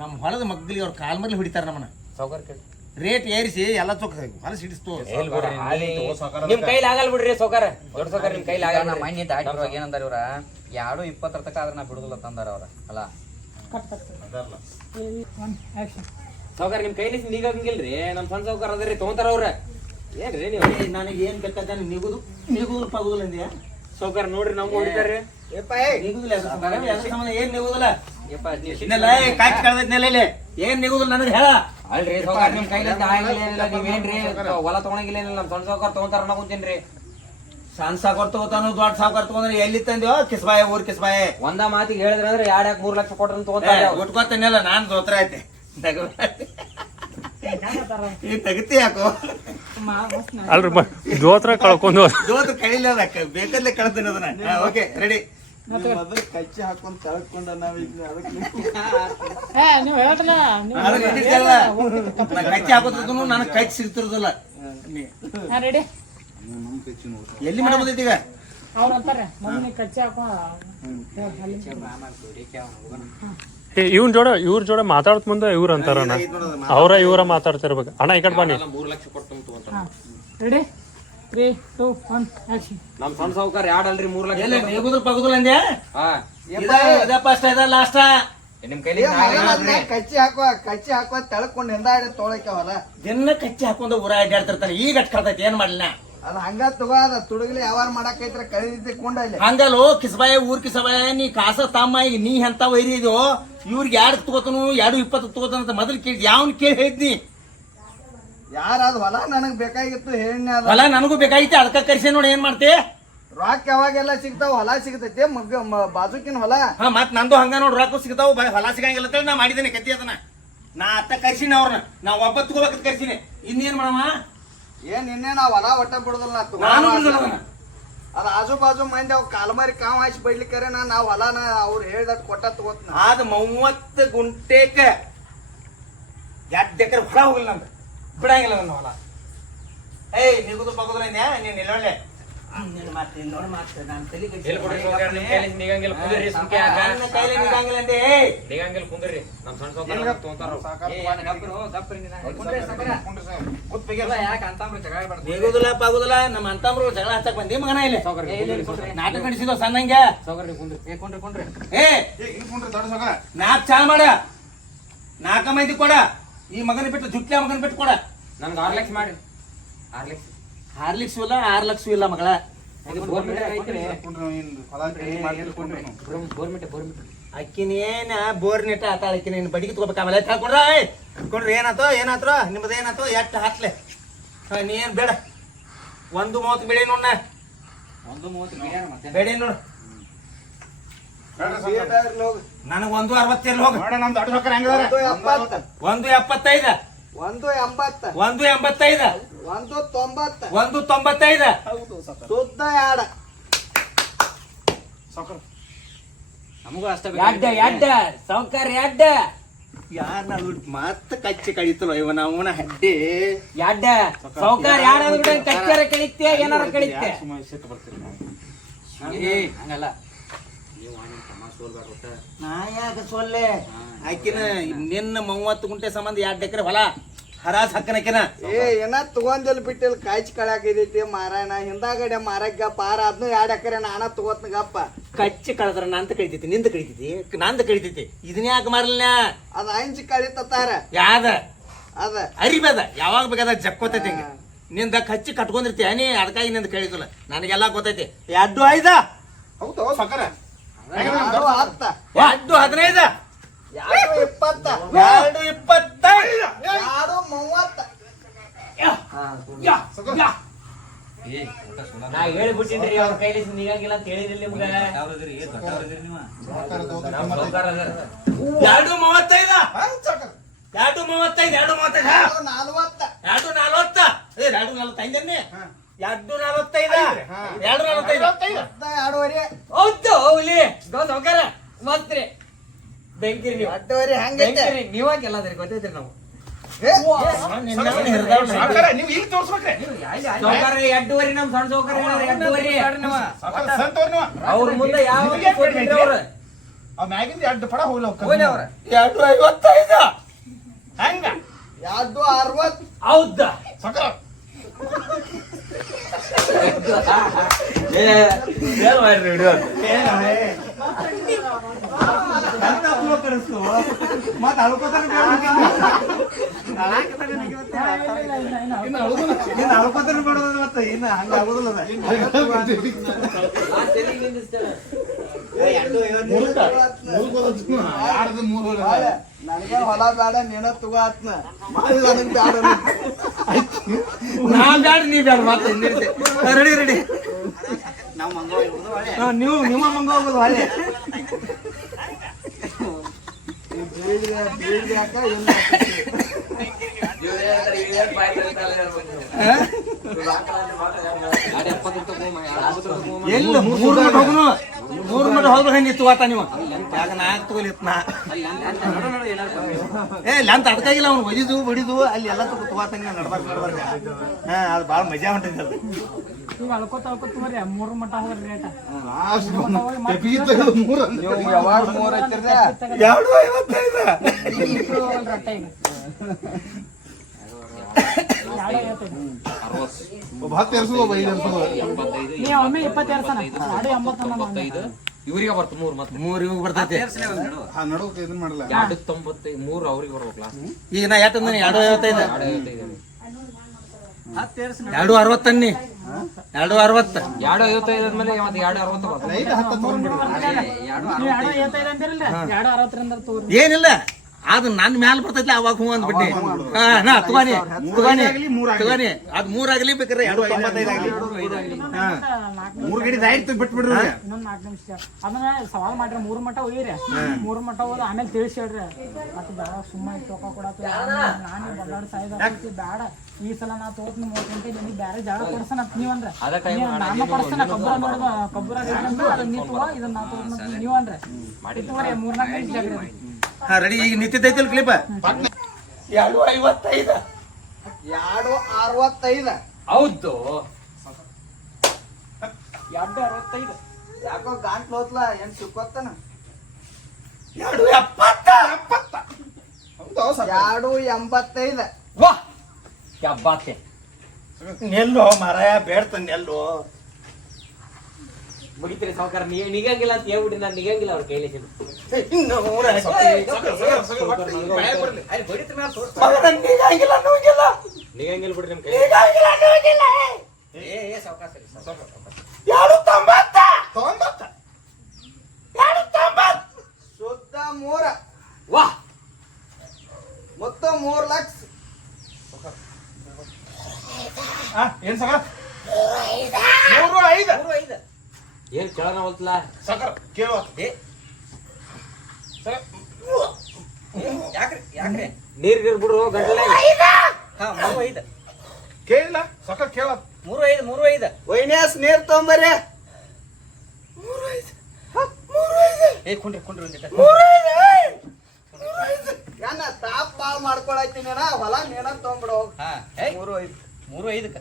ನಮ್ಮ ಹೊಲದ ಮಗ್ಗಲಿಗೆ ಅವ್ರ ಕಾಲ್ ಮರ್ಲಿ ಹೊಡಿತಾರ ನಮ್ಮನ್ನ. ಸಾವ್ಕಾರ ಕೇಳಿ ರೇಟ್ ಏರಿಸಿ ಎಲ್ಲ ಚೊಕ್ಕ ಹೊಲ ಸಿಡಿಸ್ತು. ನಿಮ್ ಕೈಲಿ ಆಗಲ್ ಬಿಡ್ರಿ ಸಾವ್ಕಾರ ದೊಡ್ಡ ಸಾವ್ಕಾರ ನಿಮ್ ಕೈಲಿ ಆಗಲ್ಲ ನಾ ಮಣ್ಣಿ ದಾಟಿ ಬರುವಾಗ ಏನಂದಾರ ಇವ್ರ 2:20 ತಕ ಆದ್ರೆ ನಾ ಬಿಡುದಿಲ್ಲ ತಂದಾರ ಅವ್ರ ಅಲ್ಲ ಕಟ್ ಕಟ್ 1 ಆಕ್ಷನ್. ಸಾವ್ಕಾರ ನಿಮ್ ಕೈಲಿ ಈಗ ಹಂಗಿಲ್ರಿ ನಮ್ ಸಣ್ಣ ಸಾವ್ಕಾರ ಅದ್ರಿ ತಗೊಂತಾರ ಅವ್ರ ಏನ್ರಿ ನೀವು ನನಗೆ ಏನ್ ಬೇಕಾದ ನಿಗುದು ಪಗುದಿಲ್ಲ ಅಂದ್ಯಾ ಸಾವ್ಕಾರ ನೋಡ್ರಿ ನಮ್ಗೆ ಹೊಡಿತಾರ್ರಿ. ನಿಗುದಿಲ್ಲ ಏನ್ ನಿಗುದಿಲ್ಲ ಯಪ್ಪ ನೀವ್ ಇನ್ನೆಲ್ಲ ಕಾಚ್ ಕಳ್ದೈತ್ನೆಲ್ಲ ಇಲ್ಲಿ ಏನ್ ನಿಗುದಿಲ್ಲ ನನಗೆ ಹೇಳ. ಅಲ್ರಿ ಸಾವ್ಕಾರ ನಿಮ್ ಕೈಲಿ ಆಗಿಲ್ಲ ನೀವೇನ್ರಿ ಹೊಲ ತಗೊಳಂಗಿಲ್ಲ ನಮ್ ಸಣ್ಣ ಸಾವ್ಕಾರ ತಗೊಂತಾರ ಅನ್ನಕೊಂತೀನ್ರಿ. ಸಣ್ಣ ಸಾವ್ಕಾರ ತಗೋತಾನು ದೊಡ್ಡ ಸಾವ್ಕಾರ ತಗೊಂಡ್ರೆ ಎಲ್ಲಿ ತಂದ್ಯೋ ಕಿಸ್ಬಾಯ ಊರ್ ಕಿಸ್ಬಾಯ ಒಂದ ಮಾತಿಗೆ ಹೇಳಿದ್ರ ಅಂದ್ರೆ 2-3 ಲಕ್ಷ ಕೊಟ್ರ ತಗೊಂತಾರ ಉಟ್ಕೋತೇನಲ್ಲ ನಾನ್ ದೋತ್ರ ಐತೆ ಈ ತಗತಿ ಯಾಕೋ ಅಲ್ರಿ ಜೋತ್ರ ಕಳ್ಕೊಂಡು ದೋತ್ರ ಕಳಿಲ್ಲ ಬೇಕಲ್ಲೇ ಕಳ್ತೇನೆ ಅದನ್ನ. ಓಕೆ ರೆಡಿ ಮೊದಲು ಕಚ್ಚಿ ಹಾಕೊಂಡ್ ತಳ್ಕೊಂಡ ನಾವೀಗ ಅದಕ್ಕೆ ನೀವು ಹೇಳ್ರಲ್ಲ ಅದಕ್ಕೆ ಹಿಡಿತಲ್ಲ ಕಚ್ಚಿ ಹಾಕೋದ್ರು ನನಗೆ ಕಚ್ಚಿ ಸಿಗ್ತಿರೋದಿಲ್ಲ. ರೆಡಿ ಎಲ್ಲಿ ಮಾಡಬಹುದೈತಿ ಈಗ ಅವ್ರು ಅಂತಾರೆ ಮಮ್ಮಿ ಕಚ್ಚಿ ಹಾಕೋ ಇವ್ರ ಜೋಡ ಮಾತಾಡ್ತ ಮುಂದೆ ಇವ್ರ ಅಂತಾರಣ್ಣ ಇವರ ಮಾತಾಡ್ತಿರ್ಬೇಕು ಅಣ್ಣ ಈ ಕಡೆ ಬನ್ನಿ 3 ಲಕ್ಷ ಕೊಟ್ಟು ತಗೊಂತಾರ. Ready 3 2 1 action. ನಮ್ ಸಣ್ಣ ಸಾವ್ಕಾರ 2 ಅಲ್ರಿ 3 ಲಕ್ಷ ಎಲ್ಲ ನೇಗುದ್ರ ಪಗುದಿಲ್ಲ ಅಂದ್ಯಾ ಹಾ ಇದ ಫಸ್ಟ್ ಇದ ಲಾಸ್ಟ್ ನಿಮ್ ಕೈಲಿ ಕಚ್ಚಿ ಹಾಕೋ ತಳ್ಕೊಂಡ್ ಹಿಂದಾಡಿ ತೊಳಕ್ಯಾವಲ್ಲ ದಿನ ಕಚ್ಚಿ ಹಾಕೊಂಡು ಊರ ಅಡ್ಡಾಡ್ತಿರ್ತಾನೆ ಈಗ ಅಟ್ ಕಳ್ತೈತಿ ಏನ್ ಮಾಡ್ಲಿನ ಅದ ಹಂಗ ತಗೋ ಅದ ತುಡುಗ್ಲಿ ಯಾವಾರ ಮಾಡಕೈತ್ರ ಕಳಿದಿ ಕೊಂಡ ಇಲ್ಲಿ ಹಂಗಲ್ಲೋ ಕಿಸ್ಬಾಯ ಊರ್ ಕಿಸ್ಬಾಯ ನೀ ಕಾಸ ತಮ್ಮ ಈಗ ನೀ ಎಂತ ವೈರಿ ಇದೋ ಇವ್ರಿಗೆ 2 ತಗೋತನು 2:20 ತಗೋತಾನ ಅಂತ ಮೊದಲು ಕೇಳಿ ಯಾವನ್ ಕೇಳಿ ಹೇಳಿದ್ನಿ ಯಾರಾದ ಹೊಲ ನನಗ್ ಬೇಕಾಗಿತ್ತು ಹೇಳಿ ಅದ ಹೊಲ ನನಗೂ ಬೇಕಾಗಿತ್ತು ಅದಕ್ಕೆ ಕರ್ಸಿ ನೋಡಿ ಏನ್ ಮಾಡ್ತಿ ರೊಕ್ಕ ಯಾವಾಗೆಲ್ಲ ಸಿಗ್ತಾವ ಹೊಲ ಸಿಗ್ತೈತಿ ಬಾಜುಕಿನ ಹೊಲ ಹಾ ಮತ್ ನಂದು ಹಂಗ ನೋಡ್ ರೊಕ್ಕ ಸಿಗ್ತಾವ ಹೊಲ ಸಿಗಂಗಿಲ್ಲ ಅಂತೇಳಿ ನಾ ಮಾಡಿದ್ದೇನೆ ಕತ್ತಿ ಅದನ್ನ ನಾ ಅತ್ತ ಕರ್ಸಿನಿ ಅವ್ರನ್ನ ನಾ ಒಬ್ಬ ತಗೋಬೇಕಂತ ಕರ್ಸಿನಿ ಇನ್ನೇನ್ ಮಾಡಮ್ಮ ಏನ್ ನಿನ್ನೆ ನಾವ್ ಹೊಲ ಒಟ್ಟ ಬಿಡುದಿಲ್ಲ ನಾನು ಬಿಡುದಿಲ್ಲ ಅದನ್ನ. ಅದ ಆಜು ಬಾಜು ಮಂದಿ ಅವ್ ಕಾಲ್ಮಾರಿ ಕಾವ್ ಹಾಕಿ ಬೈಲಿಕ್ಕರೆ ನಾವ್ ಹೊಲನ ಅವ್ರು ಹೇಳ್ದಟ್ ಕೊಟ್ಟ ತಗೋತ್ನ ಆದ 30 ಗುಂಟೆಕ 2 ಎಕರೆ ಹೊಲ ಹೋಗಿಲ್ಲ ನಂದು ಬಿಡಂಗಿಲ್ಲ ನನ್ನ ಹೊಲ ಏಯ್ ನಿಗುದು ಪಗುದ್ರ ನೀನ್ ನಿಲ್ಲೊಳ್ಳೆ ನಿನ್ನ ಮಾತು ನೋಡಿ ಮಾತು ನಾನು ತಲೆ ಎಲ್ಲಿ ಕೊಡ್ರಿ ಸೌಕರ್ಯ ನಿಮ್ ಕೈಲಿ ನಿಗಂಗಿಲ್ಲ ಕುಂದ್ರಿ ಸುಮ್ಕೆ ಯಾಕ ಕೈಲಿ ನಿಗಂಗಿಲ್ಲ ಅಂದೆ ನಿಗಂಗಿಲ್ಲ ಕುಂದ್ರಿ ನಮ್ ಸಣ್ಣ ಸೌಕರ್ಯ ತೊಗೊಂತಾರ ನಿಗುದಿಲ್ಲ ಪಗುದಿಲ್ಲ ನಮ್ಮ ಅಂತಮ್ರು ಜಗಳ ಹಚ್ಚಕ್ ಬಂದಿ ಮಗನ ಇಲ್ಲಿ ನಾಟಕ ನಡೆಸಿದ ಸಣ್ಣಂಗೆ ಸೌಕರ್ಯ ಕುಂದ್ರಿ ಕುಂದ್ರಿ ಏ ನಾಕ್ ಚಾ ಮಾಡ 4 ಮಂದಿ ಕೊಡ ಈ ಮಗನ ಬಿಟ್ಟು ಜುಟ್ಲ ಮಗನ ಬಿಟ್ಟು ಕೊಡ ನನ್ಗೆ 6 ಲಕ್ಷ ಮಾಡಿ 6 ಲಕ್ಷ ಹಾರ್ಲಿಕ್ಸ್ ಇಲ್ಲ 6 ಲಕ್ಷ ಇಲ್ಲ ಮಗಳ ಅಕ್ಕಿನೇನ ಬೋರ್ನೆಟ ಆತಾಳ ಅಕ್ಕಿನ ಬಡಿಗೆ ತಗೋಬೇಕು ಆಮೇಲೆ ಹಾಕೊಂಡ್ರ ಕೊಡ್ರಿ ಏನಾತ್ರ ನಿಮ್ದು ಏನಾಯ್ತು ಎಟ್ಟು ಹಾಕ್ಲೆ ನೀ ಏನ್ ಬೇಡ 1.30 ಬೆಳೆ ನೋಡ 1.30 ಬೆಳೆ ನೋಡು ನನಗೆ 1.60 ಹೋಗ 1.75 1.85 1.95 ಶುದ್ಧ ಯಾಡ ನಮಗೂ ಅಷ್ಟ ಎಡ್ಡ ಸೌಕರ್ಯ ಎಡ್ಡ ಯಾರ ಮತ್ತ ಕಚ್ಚಿ ಕಡಿತಲ್ಲ ಇವನ ಅವನ ಹಡ್ಡಿ ಎಡ್ಡ ಸೌಕರ್ಯ ಯಾರಾದ್ರೂ ಕಚ್ಚರ ಕಳಿತೆ ಏನಾರ ಕಳಿತೆ ಹಂಗಲ್ಲ ನಾ ಯಾಕ ಸೊಲ್ಲೆ ಆಕಿನ ನಿನ್ನ 30 ಗುಂಟೆ ಸಂಬಂಧ 2 ಎಕರೆ ಹೊಲ ಹರಾಜ್ ಹಕ್ಕನಕಿನ ಏನ ತಗೊಂದಿಲ್ ಬಿಟ್ಟಿಲ್ ಕಾಯ್ಚಿ ಕಳ್ಯಾಕೈತಿ ಮಾರಾಯಣ ಹಿಂದಾಗಡೆ ಮಾರಕ್ಕ ಪಾರ ಅದ್ನು 2 ಎಕರೆ ನಾನ ತಗೋತ್ನ ಗಪ್ಪ ಕಚ್ಚಿ ಕಳದ್ರ ನಂತ ಕಳಿತೈತಿ ನಿಂದ ಕಳಿತೈತಿ ನಂದ ಕಳಿತೈತಿ ಇದನ್ನ ಯಾಕೆ ಮಾರಲ್ನ ಅದ ಹಂಚಿ ಕಳಿತಾರ ಯಾದ ಅದ ಅರಿಬೇದ ಯಾವಾಗ ಬೇಕಾದ ಜಕ್ಕೋತೈತಿ ಹಿಂಗ ನಿಂದ ಕಚ್ಚಿ ಕಟ್ಕೊಂಡಿರ್ತೀಯ ನೀ ಅದಕ್ಕಾಗಿ ನಿಂದ ಕಳಿತಲ್ಲ ನನಗೆಲ್ಲ ಗೊತ್ತೈತಿ 2.5 ಹೌದು ಸಕರ 10 2.15 2.20 ನಾ ಹೇಳಿಬಿಟ್ಟಿನ್ರಿ ಅವ್ರ ಕೈಲಿ ನಿಗಂಗಿಲ್ಲ ಅಂತ ಹೇಳಿದ್ರಿ ನಿಮ್ಗ ನಮ್ ಸೌಕರ್ಯ ಅದಾರ. 2.35 ಹೌದು ಹುಲಿ ಸೌಕರ್ಯ ಮತ್ರಿ ಬೆಂಕಿರಿ ನೀವು ಅಡ್ಡವರಿ ಹಂಗೈತೆ ಬೆಂಕಿರಿ ನೀವಾಗೆಲ್ಲ ಗೊತ್ತೈತ್ರಿ ನಾವು ನೀವು ಈಗ ತೋರ್ಸ್ಬೇಕ್ರಿ ಸೌಕರ್ಯ 2.5 ನಮ್ ಸಣ್ಣ ಸೌಕರ್ಯ 2.5 ಅವ್ರ ಮುಂದೆ ಯಾವ ಆ ಮ್ಯಾಗಿಂದ 2 ಪಡ ಹೋಗ್ಲಿ ಅವ್ರ 2.55 ಹಂಗ 2.60 ಹೌದಾ ಸಕರ ಇನ್ನ ಹಂಗ ಆಗುದಿಲ್ಲ ನನಗೆ ಹೊಲ ಬೇಡ ನೀನ ತಗೋ ಆತ್ನ ನನಗ್ ಬೇಡ ನಾ ಬ್ಯಾಡ ನೀ ಬ್ಯಾಡ ಮತ್ತೆ ರೆಡಿ ರೆಡಿ ನೀವು ನಿಮ್ಮ ಮಂಗ ಹೋಗೋದು ಹೊಳೆ ಬೀಳ್ಯಾಕ ಎಲ್ಲ 3 ಮಟ ಹೋಗುನು 3 ಮಟ ಹೋಗ್ಬೇಕು ಹಂಗೆ ತಗೋತ ನೀವು ಯಾಕ 4 ತಗೋಲಿತ್ ನಾ ಲಂತ ಅದಕ್ಕಾಗಿಲ್ಲ ಅವ್ನು ಒದಿದು ಬಡಿದು ಅಲ್ಲಿ ಎಲ್ಲ ತಗೋತಂಗ ನಡ್ಬಾರ್ದು ಹಾ ಅದು ಭಾಳ ಮಜಾ ಹೊಂಟೈತಿ ಅದು ಈಗ ಅಳ್ಕೋತ ಬರ್ರಿ 3 ಮಟ ಹೋಗ್ರಿ ರೇಟ ನೀವು ಯಾವಾಗ 3 ಐತಿರ್ದ 2.55 ನೀವು ಒಮ್ಮೆ 20 ವರ್ಷನ 2.80 ಇವ್ರಿಗೆ ಬರ್ತ 3 ಮತ್ತೆ 3 ಇವಾಗ ಬರ್ತೈತಿ 2.95 3 ಅವ್ರಿಗೆ ಬರ್ಬೇಕಲ್ಲ ಈಗ ನಾ ಯಾಕಂದ್ರೆ 2.55 2.60 ಅನ್ನಿ 2.60 2.55 ಆದ್ಮೇಲೆ ಮತ್ತೆ 2.60 ನೀವು 2.75 ಅಂತಿರಲ್ರಿ 2.60 ತಗೋರಿ ಏನಿಲ್ಲ ಅದು ನನ್ನ ಮ್ಯಾಲ ಬರ್ತೈತಿ ಅವಾಗ ಹೂ ಅಂದ್ಬಿಟ್ಟಿ ನಾ ತಗೋನಿ ಅದ್ 3 ಆಗಲಿ ಬೇಕಾದ್ರೆ 2.95 ಆಗಲಿ ಮೂರು ಗಡಿ ಆಯ್ತು ಬಿಟ್ಬಿಡ್ರಿ ಇನ್ನೊಂದ್ 4 ನಿಮಿಷ ಅದನ್ನ ಸವಾಲ್ ಮಾಡ್ರಿ 3 ಮಟ್ಟ ಹೋಗಿರಿ 3 ಮಟ್ಟ ಹೋದ ಆಮೇಲೆ ತಿಳಿಸಿ ಹೇಳ್ರಿ ಮತ್ತೆ ಬೇಡ ಸುಮ್ಮನೆ ಟೋಕ ಕೊಡತ್ತ ನಾನು ಬಳ್ಳಾಡ ಸಾಯ್ದ ಬೇಡ ಈ ಸಲ ನಾ ತೋತ್ನ 3 ಗಂಟೆ ನಿಮಗೆ ಬೇರೆ ಜಾಗ ಕೊಡ್ಸನ ನೀವಂದ್ರೆ ನಾನು ಕೊಡ್ಸನ ಕಬ್ಬರ ನೋಡುವ ಕಬ್ಬರ ನೀವ ಇದನ್ನ ನಾ ತೋತ್ ನೀವಂದ್ರೆ ತಗೋರಿ 3-4 ನಿಮಿಷ ಜಾಗ ಹಾ ರೆಡಿ ಈಗ ನಿಂತಿದ್ದೈತಿಲ್ ಕ್ಲಿಪ್ 2.55 2.65 ಹೌದು 2.65 ಯಾಕೋ ಗಾಂಟ್ಲು ಹೋತ್ಲ ಏನ್ ಸಿಕ್ಕೋತ್ತಾನ 2.85 ವಾ ಕ್ಯಾ ಬಾತ್ ಹೈ ನೆಲ್ಲೋ ಮಾರಾಯ ಬೇಡ್ತ ನೆಲ್ಲೋ ಮುಗಿತೀರಿ ಸಾವುಕಾರ ನಿಗಂಗಿಲ್ಲ ಅಂತ ಹೇಳ್ಬಿಟ್ರಿ ನಾನು ನಿಗಂಗಿಲ್ಲ ಅವ್ರ ಕೈಲಿ ನಿಗಂಗಿಲ್ಲ ಬಿಡ್ರಿ ನಿಮ್ ಕೈ ಶುದ್ಧ 3 ವಾ ಮೊತ್ತ 3 ಲಕ್ಷ ಏನ್ ಸಕ 3.5 ಏನ್ ಕೇಳೋಣ ಹೋಗ್ತಲ್ಲ ಸಕರ ಕೇಳುವ ಯಾಕ್ರಿ ನೀರ್ ಬಿಡ್ರು ಗಂಟಲೆ ಹಾ 3.5 ಕೇಳಿಲ್ಲ ಸಕ ಕೇಳ 3.5 ವೈನ್ಯಾಸ್ ನೀರ್ ತೊಂಬರ್ರಿ ಏ ಕುಂಡ್ರಿ ಒಂದಿಟ್ಟ ಏನ ತಾಪ್ ಬಾಳ್ ಮಾಡ್ಕೊಳತ್ತೀನಿ ಹೊಲ ನೀನ ತೊಗೊಂಬಿಡು ಹಾ 3.5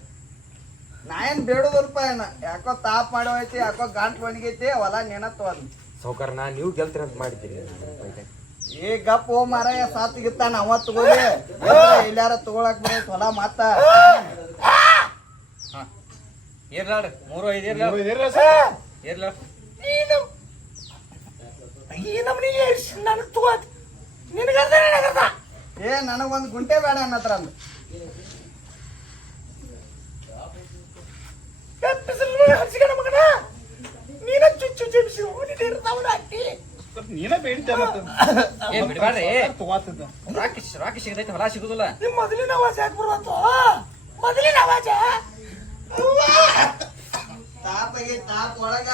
ನಾ ಏನ್ ಬೇಡೋದಲ್ಪ ಏನ ಯಾಕೋ ತಾಪ್ ಮಾಡೋಯ್ತಿ ಯಾಕೋ ಗಂಟ್ಲು ಒಣಗೈತಿ ಹೊಲ ನೀನ ತೊಗೊಂಡ್ ಸಾವುಕಾರ ನೀವು ಗೆಲ್ತೀರ ಅಂತ ಮಾಡಿದ್ದೀರಿ ಈ ಗಪ್ ಹೋ ಮಾರಾಯ ಸಾತ್ಗಿತ್ತ ನಾವ ತಗೋಲಿ ಎಲ್ಲಾರ ತಗೊಳಕ್ ಬರೈತ್ ಹೊಲ ಮತ್ತ ಇರ್ಲಾಡ್ರಿ 3.5 ಇರ್ಲ ಏ ನನಗೊಂದ್ ಗುಂಟೆ ಬೇಡ ಅನ್ನತ್ರ ಅಂದ್ ನೀನ ಬೇಡಿದ್ದೆ ಏ ಬಿಡ್ಬ್ಯಾಡ್ರಿ ರಾಕಿ ಸಿಗದೈತಿ ಹೊಲ ಸಿಗುದಿಲ್ಲ ಮೊದಲಿನ ಆವಾಜ ಯಾಕೆ ಬರ್ಬಾರ್ದು ಮೊದಲಿನ ಆವಾಜ ತಾಪ್ ಒಳಗ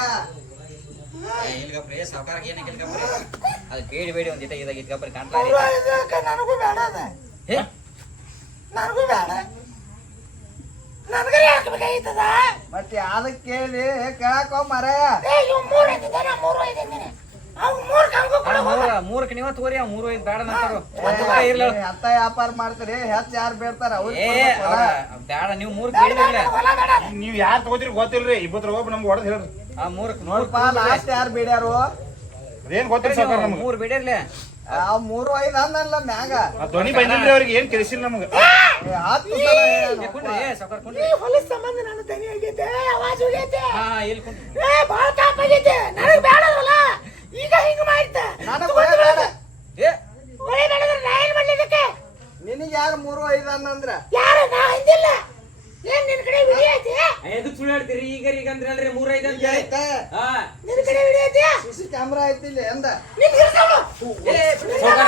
ಇಲ್ಗಪ್ರಿ ಸಾವುಕಾರ ಏನ ಇಲ್ಗಪ್ರಿ ಅದು ಬೇಡಿ ಒಂದಿಟ ಇದಾಗಿತ್ಗಪ್ರಿ ನನಗೂ ಬೇಡ ಅದ ನನಗೂ ಬೇಡ ನನಗೆ ಯಾಕೆ ಬೇಕಾಗಿತ್ತದ ಮತ್ತೆ ಅದಕ್ಕೆ ಕೇಳಿ ಕೇಳಕೋ ಮಾರಾಯ ಮೂರಕ್ಕೆ ನೀವ ತಗೋರಿ 3.5 ಬೇಡ ನಂತಾರು ಇರ್ಲ ಎಂತ ವ್ಯಾಪಾರ ಮಾಡ್ತೀರಿ ಹೆಚ್ಚ ಯಾರು ಬೇಡ್ತಾರ ಏ ಬೇಡ ನೀವು 3 ಕೇಳಿದ್ರಲ್ಲ ನೀವ್ ಯಾರು ತಗೋತೀರಿ ಗೊತ್ತಿಲ್ರಿ ಇಬ್ಬತ್ರ ಹೋಗಿ ನಮ್ಗೆ ಹೊಡೆದ್ ಹೇಳ್ರಿ ಆ 3 ನೋಡ್ಪಾ ಲಾಸ್ಟ್ ಯಾರು ಬೇಡ್ಯಾರು ಅದೇನ್ ಗೊತ್ತಿಲ್ಲ ಸಾಕಾರ ನಮ್ಗೆ 3 ಬೇಡಿರ್ಲಿ ಆ 3.5 ಅನ್ನಲ್ಲ ಮ್ಯಾಗ ಆ ಧ್ವನಿ ಬಂದಿಲ್ರಿ ಅವ್ರಿಗೆ ಏನ್ ಕೆಲಸಿಲ್ಲ ನಮ್ಗೆ 10 ಸಲ ಹೇಳ್ಯಾನು. ಕುಂಡ್ರಿ ಸಾವುಕಾರ ಕುಂಡ್ರಿ ಹೊಲಸ ಸಂಬಂಧ ನಾನು ದನಿ ಆಗೈತೆ ಆವಾಜ್ ಹೋಗೈತೆ ಹಾ ಇಲ್ಲಿ ಕುಂಡ್ರಿ ಬಾಳ ತಾಪ ಆಗೈತೆ ನನಗ್ ಬೇಡವಲ್ಲ ಈಗ ಹಿಂಗ ಮಾಡ್ತ ನನಗ್ ಭಯ ಬೇಡ ಏ ಒಳ್ಳೆ ಬೇಡದ್ರೆ ನಾ ಏನ್ ಮಾಡ್ಲಿಕ್ಕೆ ನಿನಗ್ ಯಾರು 3.5 ಅನ್ನಂದ್ರ ಯಾರು ನಾ ಹಿಂದಿಲ್ಲ ಏನ್ ನಿನ್ ಕಡೆ ವಿಡಿಯೋ ಐತಿ ಎದಕ್ ಸುಳ್ಳು ಹೇಳ್ತೀರಿ ಈಗ ಅಂದ್ರೆ ಹೇಳ್ರಿ 3.5 ಅಂತ ಹೇಳಿ ಐತೆ ಹಾ ನಿನ್ ಕಡೆ ವಿಡಿಯೋ ಐತಿ ಸಿಸಿ ಕ್ಯಾಮ್ರಾ ಐತಿಲ್ಲ ಎಂದ ನಿನ್ ಹಿಡ್ಕೊಂಡು ಸಾವುಕಾರ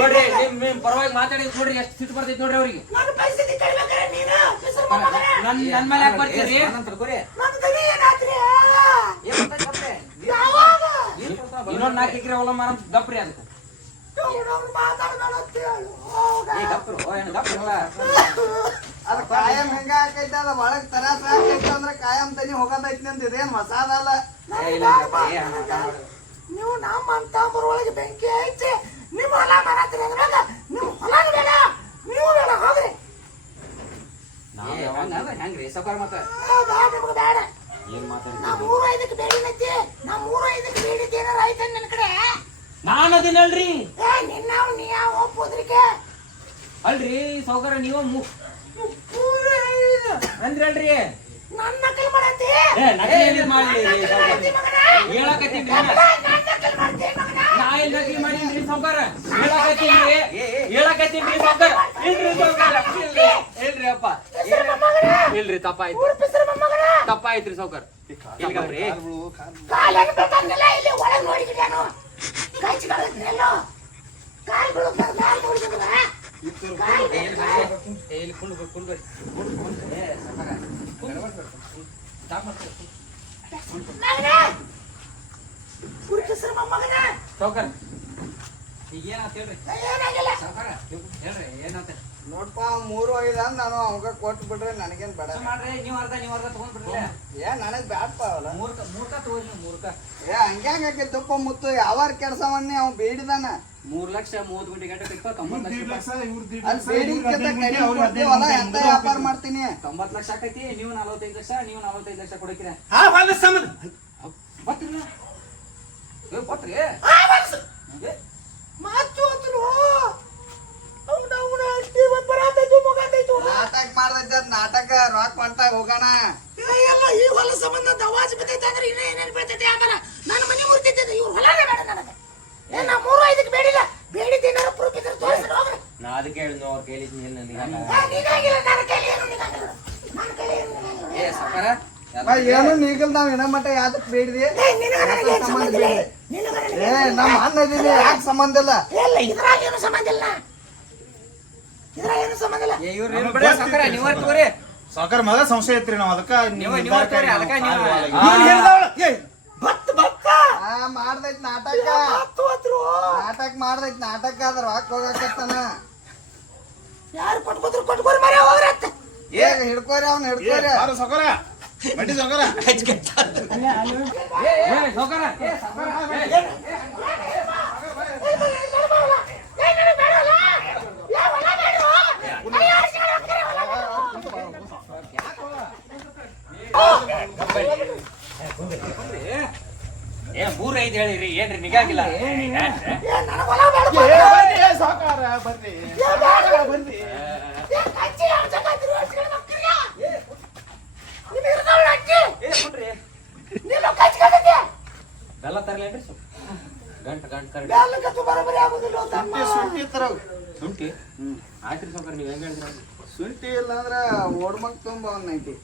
ನೋಡ್ರಿ ನಿಮ್ ಪರವಾಗಿ ಮಾತಾಡಿ ನೋಡ್ರಿ ಎಷ್ಟು ಸಿಟ್ಟು ಬರ್ತೈತಿ ನೋಡ್ರಿ ಅವ್ರಿಗೆ ನನ್ನ ಪರಿಸ್ಥಿತಿ ಕಳ್ಬೇಕಾರೆ ನೀನು ಹೆಸರು ಮಗನ ನನ್ ಮೇಲೆ ಯಾಕೆ ಬರ್ತೀರಿ ತಗೋರಿ ನನ್ನ ದನಿ ಏನಾತ್ರಿ ಏನ್ ಗೊತ್ತಾಯ್ತಪ್ರಿ ಯಾವಾಗ ಇನ್ನೊಂದ್ 4 ಎಕರೆ ಹೊಲ ಮಾರ ಗಪ್ರಿ ಅದಕ್ಕೆ ಅವ್ರು ಮಾತಾಡ್ಬೇಡ ಅಂತ ಹೇಳು ಏ ಗಪ್ರು ಏನು ಗಪ್ರಲ್ಲ ಅದ ಕಾಯಂ ಹೆಂಗ ಆಕೈತೆ ಅದ ಒಳಗ್ ತರಾಸ ಆಕೈತೆ ಅಂದ್ರೆ ಕಾಯಂ ತನಿ ಹೋಗೋದೈತಿ ಅಂತ ಇದೇನ್ ಮಸಾಲ ಅಲ್ಲ ಇಲ್ಲ ನೀವು ನಮ್ಮ ಅಂತ ಒಳಗೆ ಬೆಂಕಿ ಐತಿ ನಿಮ್ಮ ಹೊಲ ಮಾರಾತ್ರಿ ಅದ್ರಾಗ ನಿಮ್ಮ ಹೊಲ ಬೇಡ ನೀವು ಬೇಡ ಹೋಗ್ರಿ ಹೆಂಗ್ರಿ ಸಾವುಕಾರ ಮತ್ತ ನಿಮ್ಗೆ ಬೇಡ ಏನ್ ಮಾತಾಡ್ತೀರಿ ನಾ 3.5 ಬೇಡಿನೈತಿ ನಾ 3.5 ಬೇಡಿದ್ದೆ ಏನಾರ ಆಯ್ತ ನಿನ್ ಕಡೆ ನಾನು ಅದೇನಲ್ರಿ ಏ ನಿನ್ನಾವ್ ನೀ ಯಾವ ಹೋದ್ರಿಕೆ ಅಲ್ರಿ ಸಾವುಕಾರ ನೀವು ಅಂದ್ರಲ್ರಿ ನನ್ನ ನಕಲ್ ಮಾಡತ್ತಿ ಏ ನಕಲಿ ಮಾಡ್ಲಿ ಹೇಳಕತ್ತೀನಿ ನಾ ಎಲ್ಲಿ ನಕಲಿ ಮಾಡೀನ್ರಿ ಸಾವುಕಾರ ಹೇಳಕತ್ತೀನಿ ಸಾವುಕಾರ ಇಲ್ರಿ ಅಪ್ಪ ಇಲ್ರಿ ತಪ್ಪಾಯ್ತ್ರಿ ಸಾವುಕಾರ ಇಲ್ಗಪ್ರಿ ಕಾಲೇನು ಬೇಕಂಗಿಲ್ಲ ಇಲ್ಲಿ ಒಳಗೆ ನೋಡಿಬಿಟ್ಟಾನು ಕೈಚ್ಕೊಳ್ಳೋದ್ರಲ್ಲೋ ಇಲ್ಲಿ ಕುಂಡ್ ಬರ್ರಿ ಏ ಸಾವ್ಕಾರ ಈಗ ಏನಾತ ಹೇಳ್ರಿ ಸಾವ್ಕಾರ ಹೇಳ್ರಿ ಏನಾತ ನೋಡ್ಪ 3-5 ಅಂದ್ ನಾನು ಅವಾಗ ಕೊಟ್ಟು ಬಿಡ್ರೆ ನನಗೇನ್ ಬೇಡ ಮಾಡ್ರಿ ನೀವು ಅರ್ಧ ತಗೊಂಡ್ಬಿಡ್ರಿ ನನಗ್ ಬ್ಯಾಡಪ್ಪ ಅವಲ್ಲ ಮೂರ್ಕ ತಗೋರಿ ಮೂರ್ಕ ಹಂಗ್ಯಾಂಗ ಆಕೈತಪ್ಪ ಮುತ್ತು ಯಾವಾರ ಕೆಲ್ಸವನ್ನೇ ಅವ್ ಬೇಡಿದಾನ 3,30,30 ಗಂಟೆ ಸಿಕ್ಕ 90 ಲಕ್ಷ ಅಲ್ಲಿ ಬೇಡಿದ್ಕಿಂತ ಕಡಿಮೆ ಕೊಡ್ತೀವಲ್ಲ ಎಂತ ವ್ಯಾಪಾರ ಮಾಡ್ತೀನಿ 90 ಲಕ್ಷ ಆಕೈತಿ ನೀವು 45 ಲಕ್ಷ ನೀವು 45 ಲಕ್ಷ ಕೊಡಕಿರ ಆ ಹೊಲ ಸಂಬಂಧ ಬತ್ತಿಲ್ಲ ಏ ಬತ್ರಿ ನಾಟಕ ಮಾಡ್ದೈತೆ ನಾಟಕ ರಾಕ್ ಮಾಡ್ತಾ ಹೋಗೋಣ ಎಲ್ಲ ಈ ಹೊಲ ಸಂಬಂಧ ಅವಾಜ್ ಬಿದ್ದೈತೆ ಅಂದ್ರೆ ಇನ್ನೇ ಏನೇನು ಬೀಳ್ತೈತೆ ಆಮೇಲೆ ನನ್ನ ಮನೆ ಮುರಿತೈತೆ ಇವ್ರು ಹೊಲನೇ ಬೇಡ ನನಗೆ ಏನ್ ನಾ 3-5ಕ್ಕೆ ಬೇಡಿಲ್ಲ ಬೇಡಿದ್ದು ಏನಾರು ಪ್ರೂಫ್ ಇದ್ರೆ ತೋರಿಸ್ರಿ ಹೋಗ್ರಿ ನಾ ಅದಕ್ಕೆ ಹೇಳಿದ್ನು ಅವ್ರ ಕೈಲಿ ನೀನಾಗಿಲ್ಲ ನನ್ನ ಕೈಲಿ ಏನು ನೀನಾಗಿಲ್ಲ ನನ್ನ ಕೈಲಿ ಏನು ನೀನಾಗಿಲ್ಲ ಏ ಸಾವ್ಕಾರ ಏನು ನೀಗಲ್ ನಾವ್ ಇನ್ನ ಮಟ್ಟ ಯಾವ್ದಕ್ ಬೇಡಿದೆ ಸಂಬಂಧ ಬೇಡಿದೆ ಏ ನಮ್ಮ ಅಣ್ಣ ಇದೀನಿ ಯಾಕೆ ಸಂಬಂಧ ಇಲ್ಲ ಇಲ್ಲ ಇದ್ರಾಗ ಏನು ಸಂಬಂಧ ಇಲ್ಲ ಇದ್ರಾಗ ಏನು ಸಂಬಂಧ ಇಲ್ಲ ಏ ಇವ್ರು ಏನು ಬಿಡ ಸಾವ್ಕಾರ ನೀವು ತಗೋರಿ ಸಾವ್ಕಾರ ಮಗ ಸಂಶಯ ಐತ್ರಿ ನಾವ್ ಅದಕ್ಕ ನೀವು ತಗೋರಿ ಅದಕ್ಕ ಮಾಡ್ದೈತ್ ನಾಟಕ ನಾಟಕ ಮಾಡ್ದೈತ್ ನಾಟಕ ಅದ್ರ ರಾಕ್ ಹೋಗಕತ್ತಾನ ಯಾರು ಕೊಟ್ಕೋರಿ ಮರ ಹೋಗ್ರತ್ತ ಈಗ ಹಿಡ್ಕೋರಿ ಅವ್ನ ಹಿಡ್ಕೋರಿ ಸಾವ್ಕಾರ ಬಡ್ಡಿ ಸಾವ್ಕಾರ ಏ ಸಾವ್ಕಾರ ಏ ಸಾವ್ಕಾರ ಏ 3-5 ಹೇಳಿರಿ ಏನ್ರಿ ನಿಗಾಗಿಲ್ಲ ನನಗೆ ಹೊಲ ಬೇಡ ಸಾವ್ಕಾರ ಬರ್ರಿ ಬರ್ರಿ ಅಜ್ಜಿ ಯಾವ ಜಗತ್ತು ರೋಡ್ಸ್ಗಳು ಹೋಗ್ತೀರಾ ನಿಮಗೆ ಇರ್ತಾವಲ್ಲ ಅಜ್ಜಿ ನೀನು ಕಚ್ಕೊಳ್ತಿದ್ದೆ ಬೆಲ್ಲ ತರ್ಲೇನ್ರಿ ಸ್ವಲ್ಪ ಗಂಟ ಕರಡಿ ಎಲ್ಲಕ್ಕೂ ಬರೋಬರಿ ಆಗುದಿಲ್ಲ ತಮ್ಮ ಶುಂಠಿ ತರ ಶುಂಠಿ ಆಯ್ತ್ರಿ ಸಾವ್ಕಾರ ನೀವ್ ಹೆಂಗ್ ಹೇಳಿದ್ರಿ ಶುಂಠಿ ಇಲ್ಲ ಅಂದ್ರ ಓಡ್ಮಕ್ ತುಂಬ ಒಂದ್ ಐತಿ